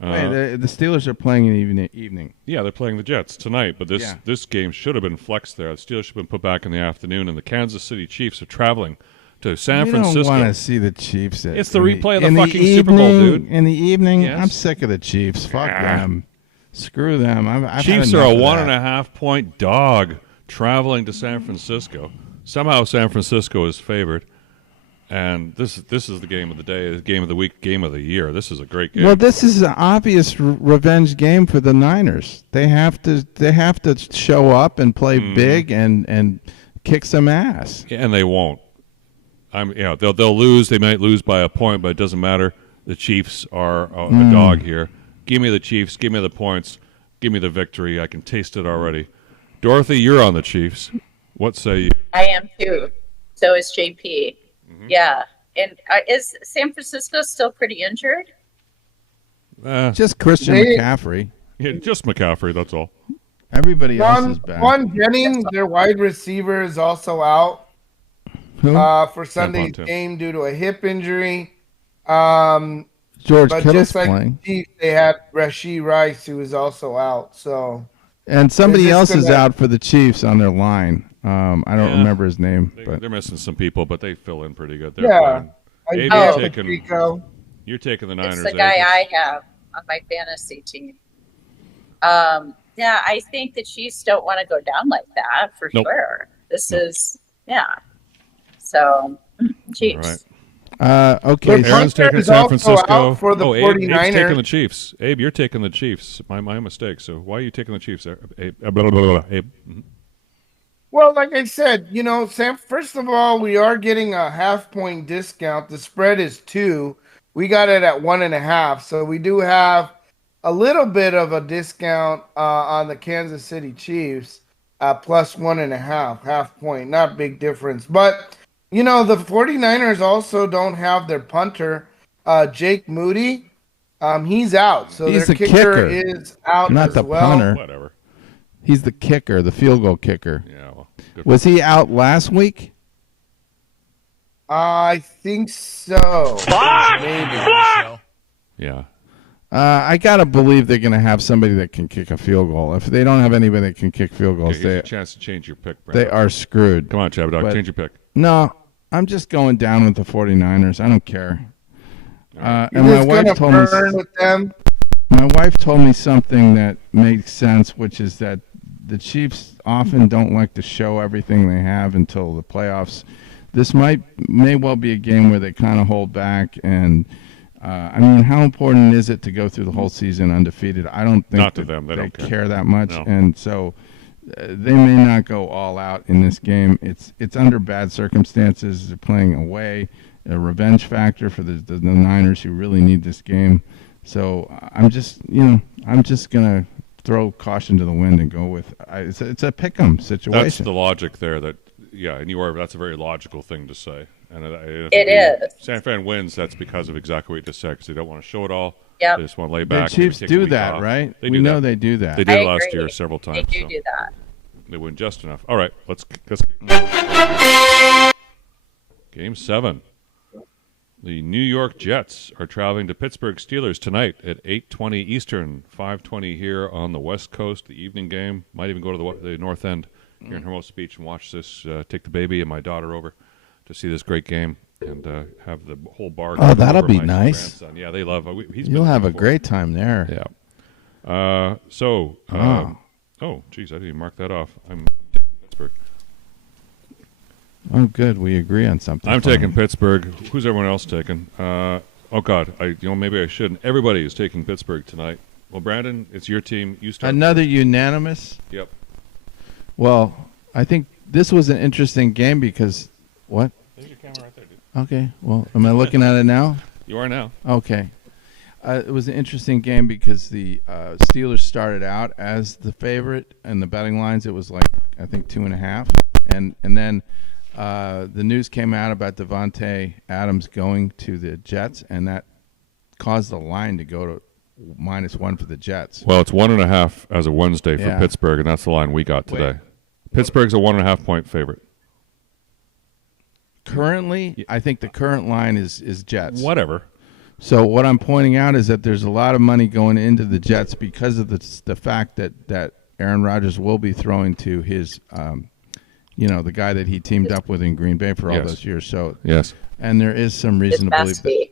The Steelers are playing in the evening. Yeah, they're playing the Jets tonight, but this game should have been flexed there. The Steelers should have been put back in the afternoon, and the Kansas City Chiefs are traveling to San Francisco. You don't want to see the Chiefs. It's the replay of the fucking Super Bowl, dude. In the evening, yes. I'm sick of the Chiefs. Fuck them. Screw them. I've Chiefs are a 1.5-point dog traveling to San Francisco. Somehow San Francisco is favored. And this is the game of the day, the game of the week, game of the year. This is a great game. Well, this is an obvious revenge game for the Niners. They have to show up and play big and kick some ass. Yeah, and they won't. They'll lose. They might lose by a point, but it doesn't matter. The Chiefs are a dog here. Give me the Chiefs. Give me the points. Give me the victory. I can taste it already. Dorothy, you're on the Chiefs. What say you? I am too. So is JP. Yeah. And is San Francisco still pretty injured? Just Christian McCaffrey. Yeah, just McCaffrey, that's all. Everybody else is back. Juan Jennings, their wide receiver, is also out for Sunday's game due to a hip injury. George Kittle's playing. Chiefs, they had Rashee Rice, who is also out. So, and somebody else is out for the Chiefs on their line. I don't remember his name. They're missing some people, but they fill in pretty good. Abe, you're taking the Niners. It's the guy I have on my fantasy team. I think the Chiefs don't want to go down like that for sure. This is So, Chiefs. Right. Okay. Aaron's taking San Francisco. For the 49ers. Abe's taking the Chiefs. Abe, you're taking the Chiefs. My mistake. So why are you taking the Chiefs, Abe? Abe. Well, like I said, Sam, first of all, we are getting a 0.5-point discount. The spread is 2. We got it at 1.5. So we do have a little bit of a discount on the Kansas City Chiefs plus 1.5, 0.5 point. Not a big difference. But, the 49ers also don't have their punter, Jake Moody. He's out. So He's their kicker is out not as the well. Punter. Whatever. He's the kicker, the field goal kicker. Yeah. Was he out last week? I think so. Maybe. Yeah. I gotta believe they're gonna have somebody that can kick a field goal. If they don't have anybody that can kick field goals, Here's a chance to change your pick, Brandon. They are screwed. Come on, ChabDog, change your pick. No, I'm just going down with the 49ers. I don't care. And my wife told me. With them? My wife told me something that makes sense, which is that the Chiefs often don't like to show everything they have until the playoffs. This may well be a game where they kind of hold back. And how important is it to go through the whole season undefeated? I don't think to them. They don't care that much. No. And so they may not go all out in this game. It's under bad circumstances. They're playing away, a revenge factor for the Niners who really need this game. So I'm just gonna throw caution to the wind and go with it's a pick-em situation. That's the logic there. That's a very logical thing to say. And it is. San Fran wins. That's because of exactly what you just said. Because they don't want to show it all. Yep. They just want to lay back. The Chiefs do that, right? They do that. They do that. They did last year several times. They do that. They win just enough. All right, let's Game 7. The New York Jets are traveling to Pittsburgh Steelers tonight at 8:20 Eastern, 5:20 here on the West Coast. The evening game. Might even go to the North End here in Hermosa Beach and watch this. Take the baby and my daughter over to see this great game and have the whole bar. Oh, that'll be nice. Grandson. Yeah, they love. You'll have a great time there. Yeah. Oh, geez, I didn't even mark that off. I'm taking Pittsburgh. Oh, good. We agree on something. I'm taking Pittsburgh. Who's everyone else taking? Oh God, maybe I shouldn't. Everybody is taking Pittsburgh tonight. Well, Brandon, it's your team. You start. Another unanimous. Yep. Well, I think this was an interesting game because what? There's your camera right there, dude. Okay. Well, am I looking at it now? You are now. Okay. It was an interesting game because the Steelers started out as the favorite, and the betting lines it was like I think 2.5, and then the news came out about Davante Adams going to the Jets, and that caused the line to go to -1 for the Jets. Well, it's 1.5 as of Wednesday for Pittsburgh, and that's the line we got today. Pittsburgh's a 1.5 point favorite. Currently, I think the current line is Jets. Whatever. So what I'm pointing out is that there's a lot of money going into the Jets because of the fact that Aaron Rodgers will be throwing to his, the guy that he teamed up with in Green Bay for all those years. So and there is some reason to believe that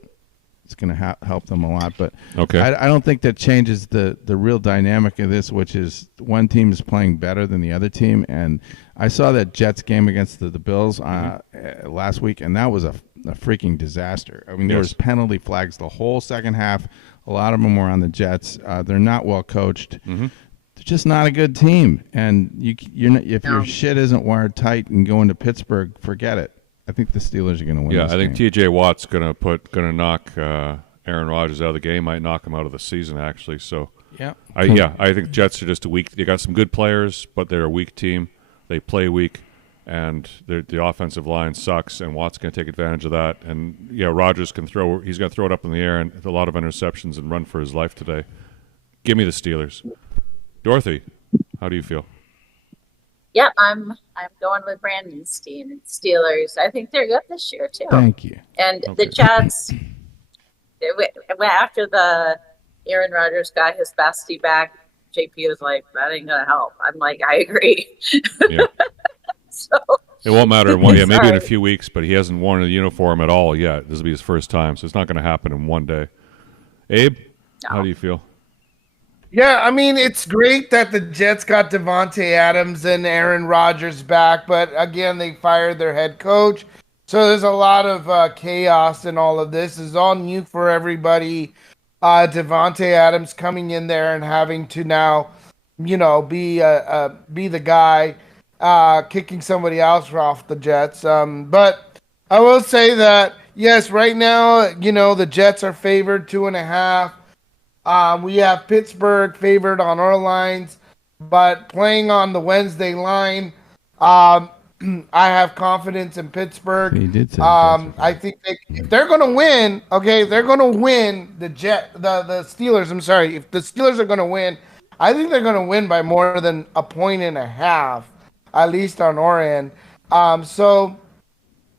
it's going to help them a lot. But I don't think that changes the real dynamic of this, which is one team is playing better than the other team. And I saw that Jets game against the Bills last week, and that was a freaking disaster. I mean, there was penalty flags the whole second half. A lot of them were on the Jets. They're not well coached. They're just not a good team. And if your shit isn't wired tight and going to Pittsburgh, forget it. I think the Steelers are going to win. Yeah, this I think game. T.J. Watt's going to knock Aaron Rodgers out of the game. Might knock him out of the season actually. So I think Jets are just a weak. They got some good players, but they're a weak team. They play weak. And the offensive line sucks, and Watt's going to take advantage of that. And, Rodgers can throw. He's going to throw it up in the air and a lot of interceptions and run for his life today. Give me the Steelers. Dorothy, how do you feel? Yeah, I'm going with Brandon's team, Steelers. I think they're good this year, too. Thank you. And the Jets, after the Aaron Rodgers got his bestie back, JP was like, that ain't going to help. I'm like, I agree. Yeah. So, it won't matter in one. Yeah, maybe in a few weeks, but he hasn't worn a uniform at all yet. This will be his first time, so it's not going to happen in one day. Abe, how do you feel? Yeah, I mean, it's great that the Jets got Davante Adams and Aaron Rodgers back, but again, they fired their head coach. So there's a lot of chaos in all of this. It's all new for everybody. Davante Adams coming in there and having to now, be the guy kicking somebody else off the Jets. But I will say that, yes, right now, the Jets are favored 2.5. We have Pittsburgh favored on our lines, but playing on the Wednesday line, I have confidence in Pittsburgh. He did say I think if they're going to win, if they're going to win the Steelers, I'm sorry, if the Steelers are going to win, I think they're going to win by more than 1.5 points. At least on our end. So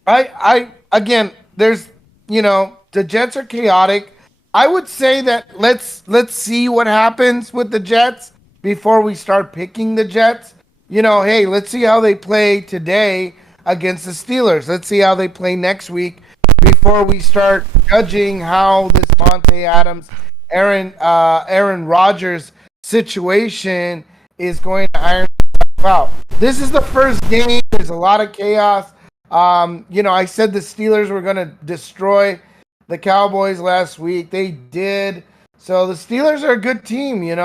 I again, there's, the Jets are chaotic. I would say that let's see what happens with the Jets before we start picking the Jets. Hey, let's see how they play today against the Steelers. Let's see how they play next week before we start judging how this Davante Adams, Aaron Rodgers situation is going to iron out. This is the first game. There's a lot of chaos. I said the Steelers were going to destroy the Cowboys last week. They did. So the Steelers are a good team. They're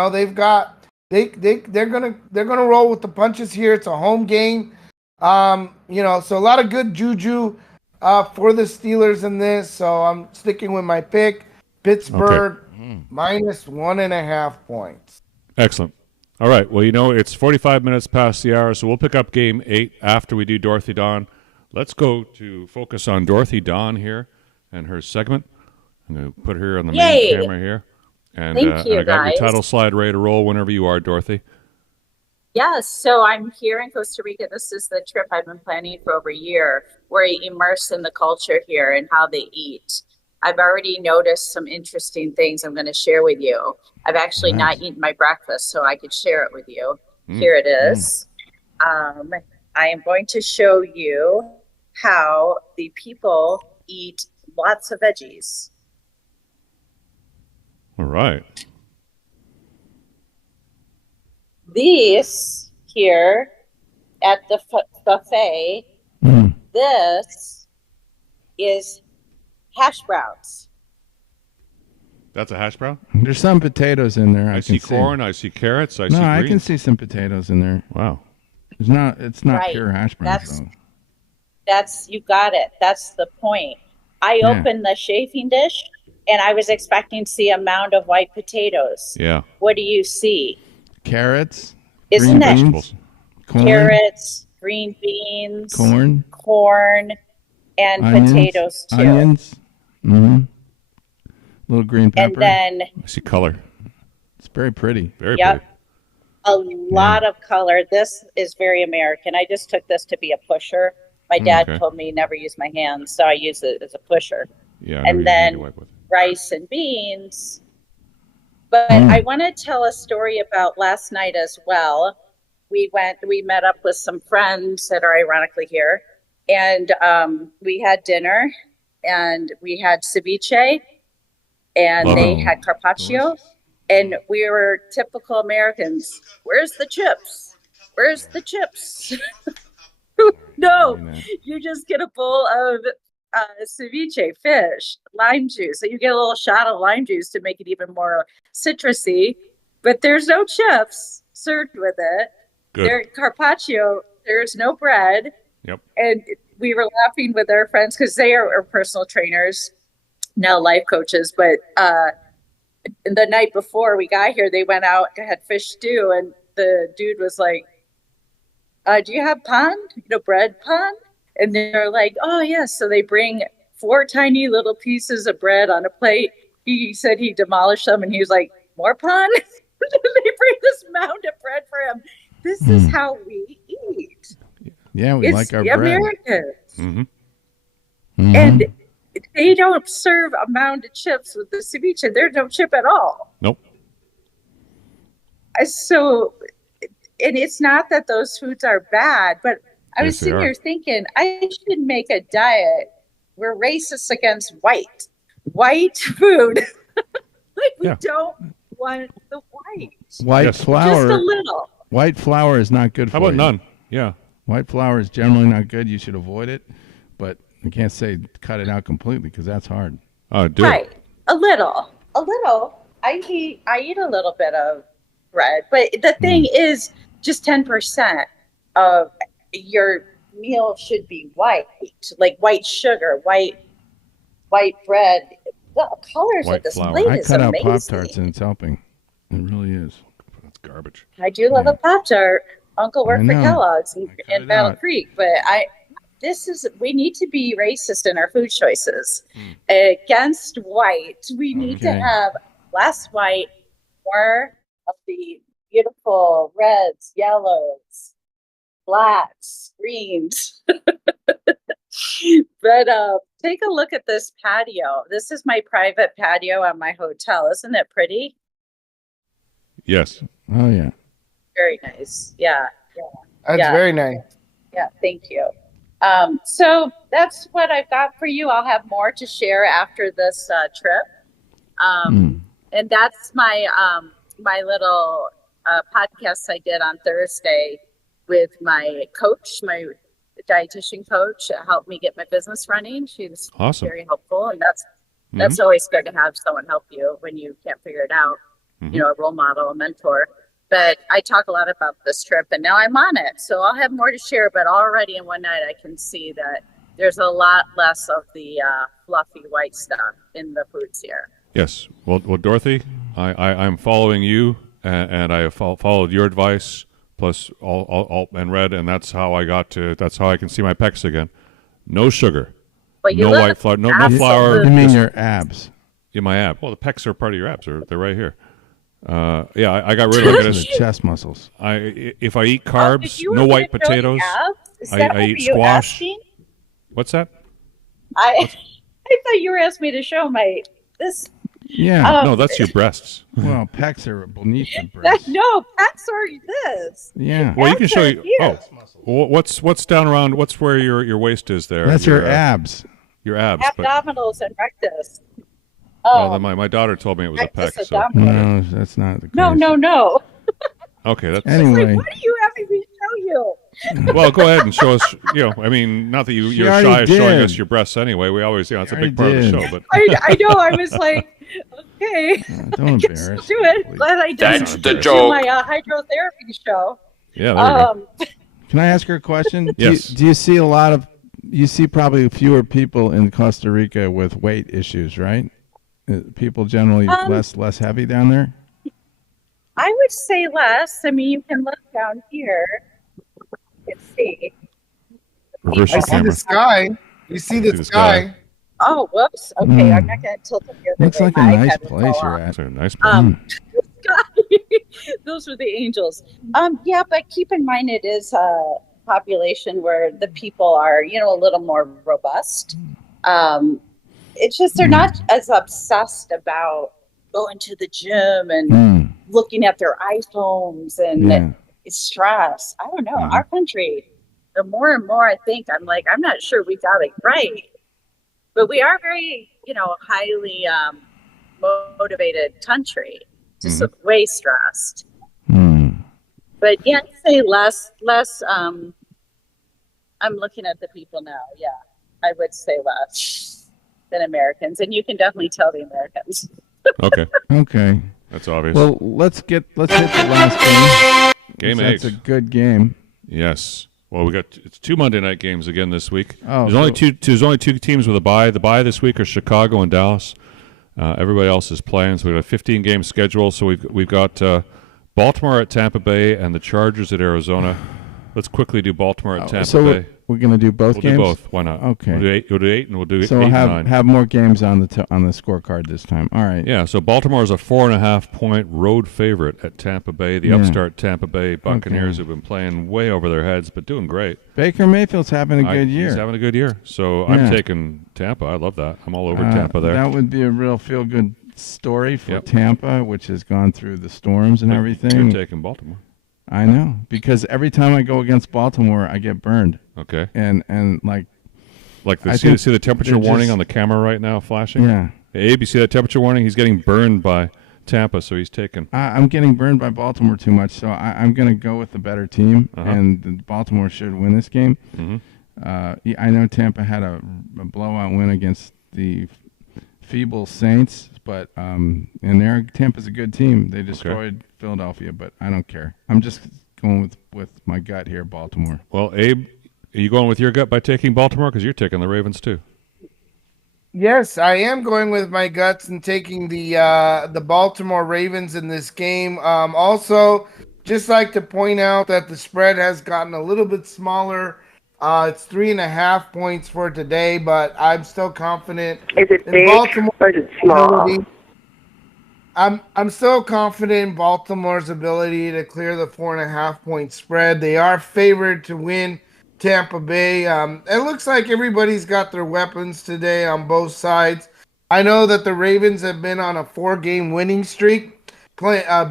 gonna roll with the punches here. It's a home game. So a lot of good juju for the Steelers in this. So I'm sticking with my pick. Pittsburgh -1.5 points. Excellent. All right. Well, it's 45 minutes past the hour, so we'll pick up Game 8 after we do Dorothy Dawn. Let's go to focus on Dorothy Dawn here and her segment. I'm going to put her on the main camera here. And Thank you, I got guys. your title slide ready to roll whenever you are, Dorothy. Yes, so I'm here in Costa Rica. This is the trip I've been planning for over a year, where I immerse in the culture here and how they eat. I've already noticed some interesting things I'm going to share with you. I've actually not eaten my breakfast, so I could share it with you. Here it is. I am going to show you how the people eat lots of veggies. All right. These here at the buffet, this is hash browns. That's a hash brown? There's some potatoes in there. I see corn. I see carrots. I see I greens. can see some potatoes in there. Wow. It's not Right. pure hash browns, though. That's you got it. That's the point. I opened the chafing dish, and I was expecting to see a mound of white potatoes. Yeah. What do you see? Carrots. Isn't green that beans, corn, carrots, green beans, corn, and onions, potatoes too. Onions. Little green pepper. And then I see color. It's very pretty. Very pretty. A lot of color. This is very American. I just took this to be a pusher. My dad told me never use my hands, so I use it as a pusher. Yeah. And then rice and beans. But I want to tell a story about last night as well. We met up with some friends that are ironically here, and we had dinner, and we had ceviche, and they had carpaccio, and we were typical Americans. Where's the chips? Where's the chips? No, you just get a bowl of ceviche fish, lime juice. So you get a little shot of lime juice to make it even more citrusy, but there's no chips served with it. There, carpaccio, there's no bread. Yep. And we were laughing with our friends because they are personal trainers, now life coaches. But the night before we got here, they went out and had fish stew, and the dude was like, do you have pan? Bread pan? And they're like, oh, yes. So they bring 4 tiny little pieces of bread on a plate. He said he demolished them, and he was like, more pan? They bring this mound of bread for him. This is how we eat. Yeah, we like our bread. Americans. And they don't serve a mound of chips with the ceviche. There's no chip at all. Nope. So, and it's not that those foods are bad, but I was sitting here thinking, I should make a diet. We're racist against white food. We don't want the white. White flour. Just a little. White flour is not good for you. How about none? Yeah. White flour is generally not good. You should avoid it. But I can't say cut it out completely because that's hard. Right. A little. I eat a little bit of bread. But the thing is, just 10% of your meal should be white, like white sugar, white bread. The colors of this plate is amazing. I cut out Pop-Tarts and it's helping. It really is. That's garbage. I do love a Pop-Tart. Uncle worked for Kellogg's in Battle Creek, but we need to be racist in our food choices. Against white, we need to have less white, more of the beautiful reds, yellows, blacks, greens. But take a look at this patio. This is my private patio at my hotel. Isn't it pretty? Yes. Oh, yeah. Very nice. Yeah. That's very nice. Yeah, thank you. So that's what I've got for you. I'll have more to share after this trip. And that's my my little podcast I did on Thursday with my coach, my dietitian coach, helped me get my business running. She's very helpful, and that's always good to have someone help you when you can't figure it out. A role model, a mentor. But I talk a lot about this trip, and now I'm on it, so I'll have more to share. But already in one night, I can see that there's a lot less of the fluffy white stuff in the foods here. Yes. Well, Dorothy, I'm following you, and I have followed your advice. Plus all and red, and that's how I can see my pecs again. No sugar, no white flour, no flour. You mean your abs? Yeah, my ab. Well, the pecs are part of your abs. They're right here. Yeah, I got rid of the chest muscles. If I eat carbs, you no were white gonna show potatoes. the abs? Is that I what eat you squash. asking? What's that? I thought you were asking me to show this. Yeah. No, that's your breasts. Well, pecs are beneath the breasts. No, pecs are this. Yeah. Well, you can show you. Here. Oh, what's down around? What's where your waist is there? That's your abs. Your abs. Abdominals and rectus. Oh, then my daughter told me it was a pec. So. No, that's not the case. No. Okay, that's anyway. What are you having me show you? Well, go ahead and show us. I mean, not that you're shy of showing us your breasts anyway. We always, it's a big part of the show. But I know. I was like, okay, don't embarrass. I'll do it. Glad I did. That's the do joke. my hydrotherapy show. Yeah, there you go. Can I ask her a question? Yes. Do you see you see probably fewer people in Costa Rica with weight issues, right? People generally less heavy down there? I would say less. I mean, you can look down here and see. Reverse your I see camera. the sky. You see the sky. Oh, whoops. Okay, I'm not going to tilt it here. Looks like a nice place you're at. That's a nice place. Those were the angels. Yeah, but keep in mind it is a population where the people are, a little more robust. It's just they're not as obsessed about going to the gym and looking at their iPhones and stress. I don't know. Our country, the more and more I think, I'm not sure we got it right. But we are very, highly motivated country. Just way stressed. But yeah, I'd say less. I'm looking at the people now. Yeah, I would say less than Americans, and you can definitely tell the Americans. Okay. That's obvious. Well, let's hit the last game. Game 8. That's a good game. Yes. Well, it's 2 Monday night games again this week. Oh, there's only two teams with a bye. The bye this week are Chicago and Dallas. Everybody else is playing, so we have a 15-game schedule. So we've got Baltimore at Tampa Bay and the Chargers at Arizona. Let's quickly do Baltimore at Tampa Bay. We're going to do both games? We'll do both. Why not? Okay. We'll do 8 and we'll do 8 and 9. So have more games on the scorecard this time. All right. Yeah, so Baltimore is a 4.5-point road favorite at Tampa Bay. The upstart Tampa Bay Buccaneers have been playing way over their heads, but doing great. Baker Mayfield's having a good year. He's having a good year. So I'm taking Tampa. I love that. I'm all over Tampa there. That would be a real feel-good story for Tampa, which has gone through the storms and everything. You're taking Baltimore. I know, because every time I go against Baltimore, I get burned. Okay. And see the temperature warning on the camera right now flashing? Yeah. Hey, Abe, you see that temperature warning? He's getting burned by Tampa, so he's taking. I'm getting burned by Baltimore too much, so I'm going to go with the better team, and Baltimore should win this game. I know Tampa had a blowout win against the feeble Saints, but Tampa's a good team. They destroyed Philadelphia, but I don't care. I'm just going with my gut here, Baltimore. Well, Abe, are you going with your gut by taking Baltimore? Because you're taking the Ravens too. Yes, I am going with my guts and taking the Baltimore Ravens in this game. Also, just like to point out that the spread has gotten a little bit smaller. It's 3.5 points for today, but I'm still confident. Is it big or is it small? I'm still confident in Baltimore's ability to clear the 4.5 point spread. They are favored to win Tampa Bay. It looks like everybody's got their weapons today on both sides. I know that the Ravens have been on a 4-game winning streak,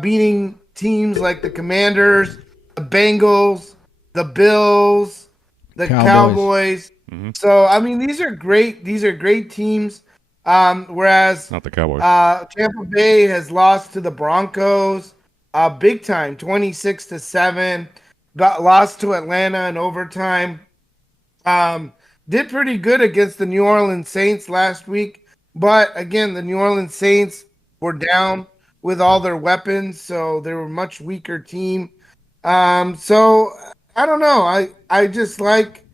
beating teams like the Commanders, the Bengals, the Bills, the Cowboys. So I mean, these are great teams. Whereas not the Cowboys. Tampa Bay has lost to the Broncos, big time, 26-7. Lost to Atlanta in overtime. Did pretty good against the New Orleans Saints last week, but again, the New Orleans Saints were down with all their weapons, so they were a much weaker team. So I don't know. I just like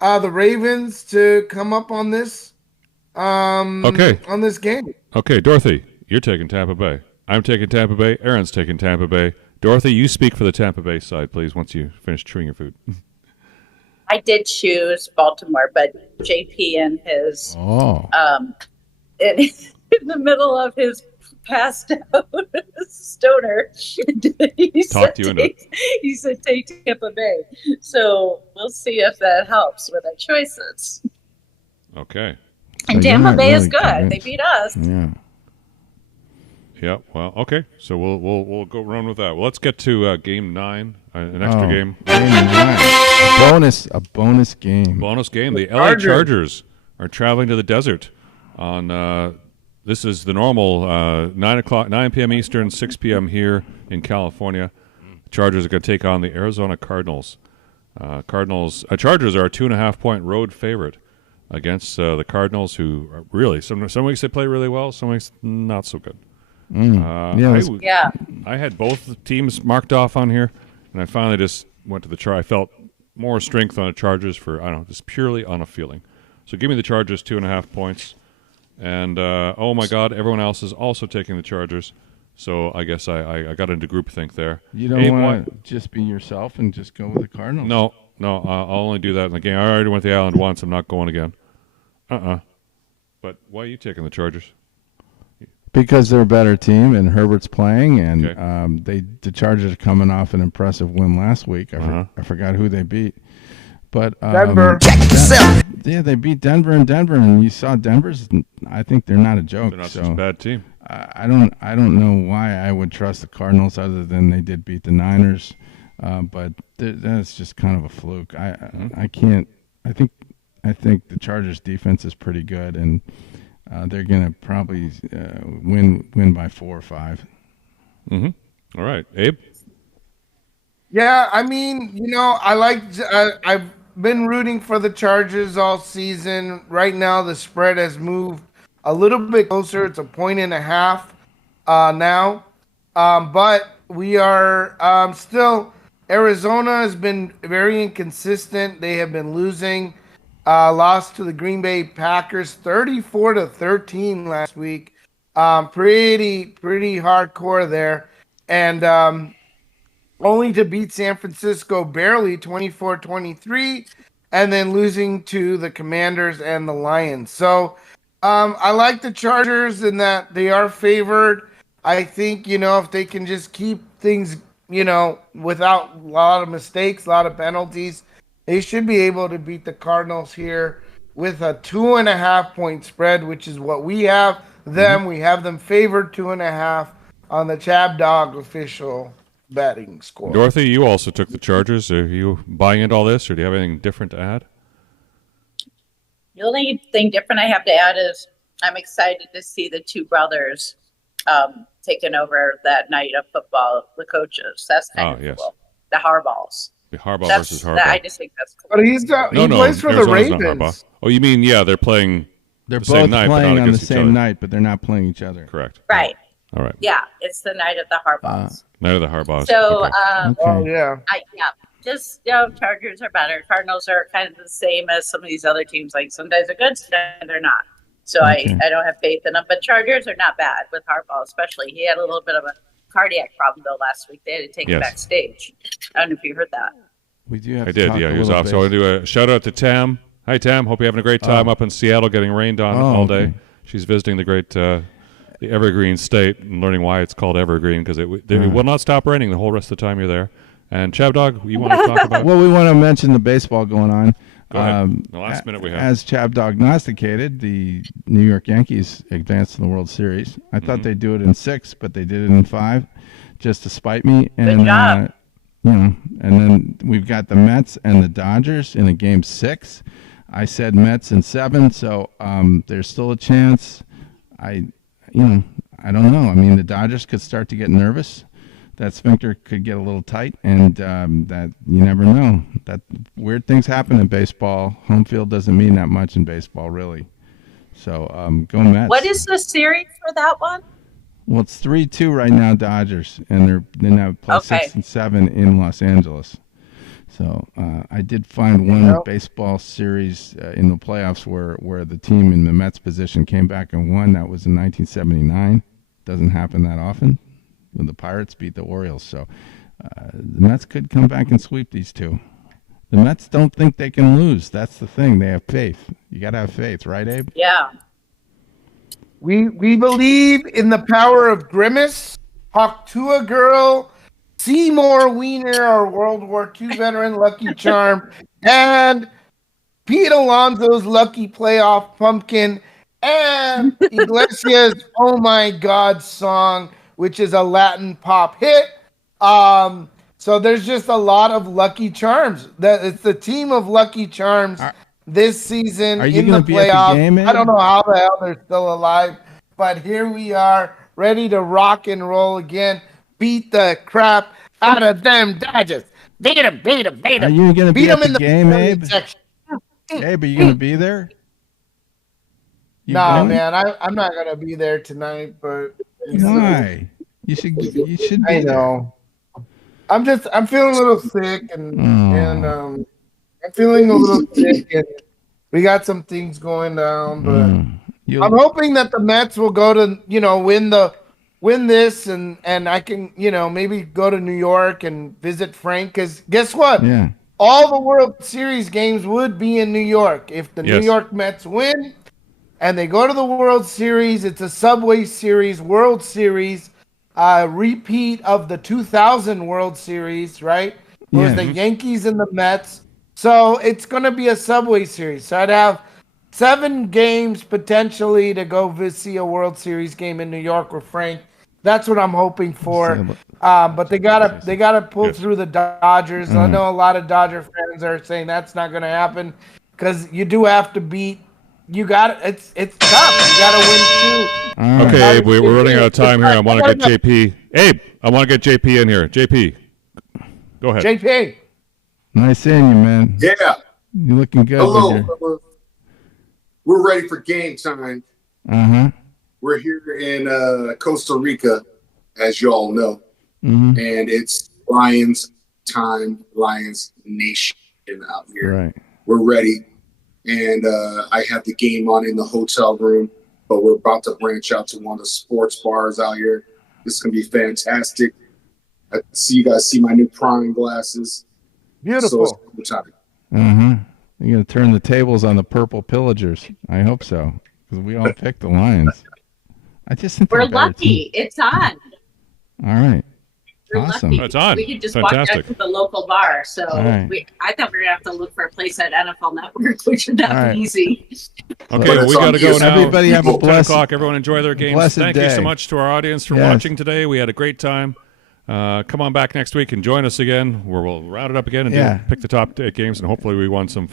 the Ravens to come up on this. On this game. Okay, Dorothy, you're taking Tampa Bay. I'm taking Tampa Bay. Aaron's taking Tampa Bay. Dorothy, you speak for the Tampa Bay side, please, once you finish chewing your food. I did choose Baltimore, but JP and his in the middle of his passed out is a stoner. he Talked you into it. He said take Tampa Bay. So we'll see if that helps with our choices. Okay. And Tampa Bay is good. They beat us. Yeah. Yeah. Well, okay. So we'll go run with that. Well, let's get to game 9, an extra game. Game 9. A bonus game. Bonus game. The LA Chargers are traveling to the desert on. This is the normal 9 p.m. Eastern, 6 p.m. here in California. Chargers are going to take on the Arizona Cardinals. Chargers are a 2.5-point road favorite against the Cardinals, who are really some weeks they play really well, some weeks not so good. I had both teams marked off on here, and I finally just went to the I felt more strength on the Chargers for, I don't know, just purely on a feeling. So give me the Chargers 2.5 points. And, oh, my God, everyone else is also taking the Chargers. So I guess I got into groupthink there. You don't want to just be yourself and just go with the Cardinals? No, I'll only do that in the game. I already went to the island once. I'm not going again. But why are you taking the Chargers? Because they're a better team, and Herbert's playing, and the Chargers are coming off an impressive win last week. I forgot who they beat. But Denver. Yeah, they beat Denver, and you saw Denver's. I think they're not a joke. They're not such a bad team. I don't know why I would trust the Cardinals other than they did beat the Niners, but that's just kind of a fluke. I can't. I think the Chargers defense is pretty good, and they're going to probably win by 4 or 5. All right, Abe. Yeah, I mean, I've been rooting for the Chargers all season. Right now, the spread has moved a little bit closer. It's 1.5 now. But we are still, Arizona has been very inconsistent. They have been losing. Lost to the Green Bay Packers 34-13 last week. Pretty hardcore there. And only to beat San Francisco barely 24-23, and then losing to the Commanders and the Lions. So I like the Chargers in that they are favored. I think, if they can just keep things, without a lot of mistakes, a lot of penalties, they should be able to beat the Cardinals here with a 2.5-point spread, which is what we have them. We have them favored 2.5 on the ChabDog official betting score. Dorothy, you also took the Chargers. Are you buying into all this, or do you have anything different to add? The only thing different I have to add is I'm excited to see the two brothers taking over that night of football, the coaches. That's kind of cool. The Harbaughs. The Harbaugh versus Harbaugh. I just think that's cool. But he plays for the Ravens. Oh, you mean, they're playing They're the both same night, playing but not on the against each same other. night, but they're not playing each other. Correct. Right. All right. Yeah, it's the night of the Harbaughs. Night of the Harbaughs. So, Just Chargers are better. Cardinals are kind of the same as some of these other teams. Like sometimes they're good, sometimes they're not. So I don't have faith in them. But Chargers are not bad with Harbaugh, especially. He had a little bit of a cardiac problem though last week. They had to take him backstage. I don't know if you heard that. We do have. I did. Yeah, he was off. So I want to do a shout out to Tam. Hi, Tam. Hope you're having a great time up in Seattle, getting rained on all day. She's visiting the great. The Evergreen State and learning why it's called Evergreen because it will not stop raining the whole rest of the time you're there. And ChabDog, you want to talk about? Well, we want to mention the baseball going on. Go ahead. The last minute we have. As ChabDog gnosticated, the New York Yankees advanced to the World Series. I thought they'd do it in 6, but they did it in 5, just to spite me. And good job. and then we've got the Mets and the Dodgers in a game 6. I said Mets in 7, so there's still a chance. I don't know. I mean, the Dodgers could start to get nervous. That sphincter could get a little tight, and that you never know. That weird things happen in baseball. Home field doesn't mean that much in baseball, really. So go Mets. What is the series for that one? Well, it's 3-2 right now, Dodgers, and they're now play 6 and 7 in Los Angeles. So I did find one baseball series in the playoffs where the team in the Mets position came back and won. That was in 1979. Doesn't happen that often when the Pirates beat the Orioles. So the Mets could come back and sweep these two. The Mets don't think they can lose. That's the thing. They have faith. You got to have faith, right, Abe? Yeah. We believe in the power of Grimace Hawktua Girl, Seymour Wiener, our World War II veteran Lucky Charm, and Pete Alonso's Lucky Playoff Pumpkin, and Iglesias' Oh My God song, which is a Latin pop hit. So there's just a lot of Lucky Charms. It's the team of Lucky Charms this season in the playoffs. Game, I don't know how the hell they're still alive, but here we are, ready to rock and roll again. Beat the crap out of them Dodgers. Beat them. Are you going to be at the game, Abe? Section. Abe, are you going to be there? No, man, I'm not going to be there tonight, but... Why? You should be I know. I'm feeling a little sick, and I'm feeling a little sick, and we got some things going down, but I'm hoping that the Mets will go to, win this, and I can, maybe go to New York and visit Frank, because guess what? Yeah. All the World Series games would be in New York. If the New York Mets win and they go to the World Series, it's a Subway Series, World Series, repeat of the 2000 World Series, right? It was the Yankees and the Mets. So it's going to be a Subway Series. So I'd have 7 games potentially to go see a World Series game in New York with Frank. That's what I'm hoping for. But they gotta pull through the Dodgers. I know a lot of Dodger fans are saying that's not going to happen because you do have to beat. It's tough. You got to win too. Okay, Abe, we're running out of time here. I want to get JP. Abe, I want to get JP in here. JP, go ahead. JP. Nice seeing you, man. Yeah. You looking good. Hello. We're ready for game time. We're here in Costa Rica, as you all know. And it's Lions time, Lions Nation out here. Right. We're ready. And I have the game on in the hotel room, but we're about to branch out to one of the sports bars out here. This is going to be fantastic. I see you guys see my new prime glasses. Beautiful. So it's time. You're going to turn the tables on the Purple Pillagers. I hope so, because we all picked the Lions. I just think we're lucky. It's on. All right. We're awesome. lucky. It's on. We could just Fantastic. walk out to the local bar. So right. I thought we were going to have to look for a place at NFL Network, which would not be easy. Okay, well, we got to go now. Everybody have a 10 o'clock. Everyone enjoy their games. Thank day. you so much to our audience for watching today. We had a great time. Come on back next week and join us again, where we'll round it up again and pick the top 8 games, and hopefully we won some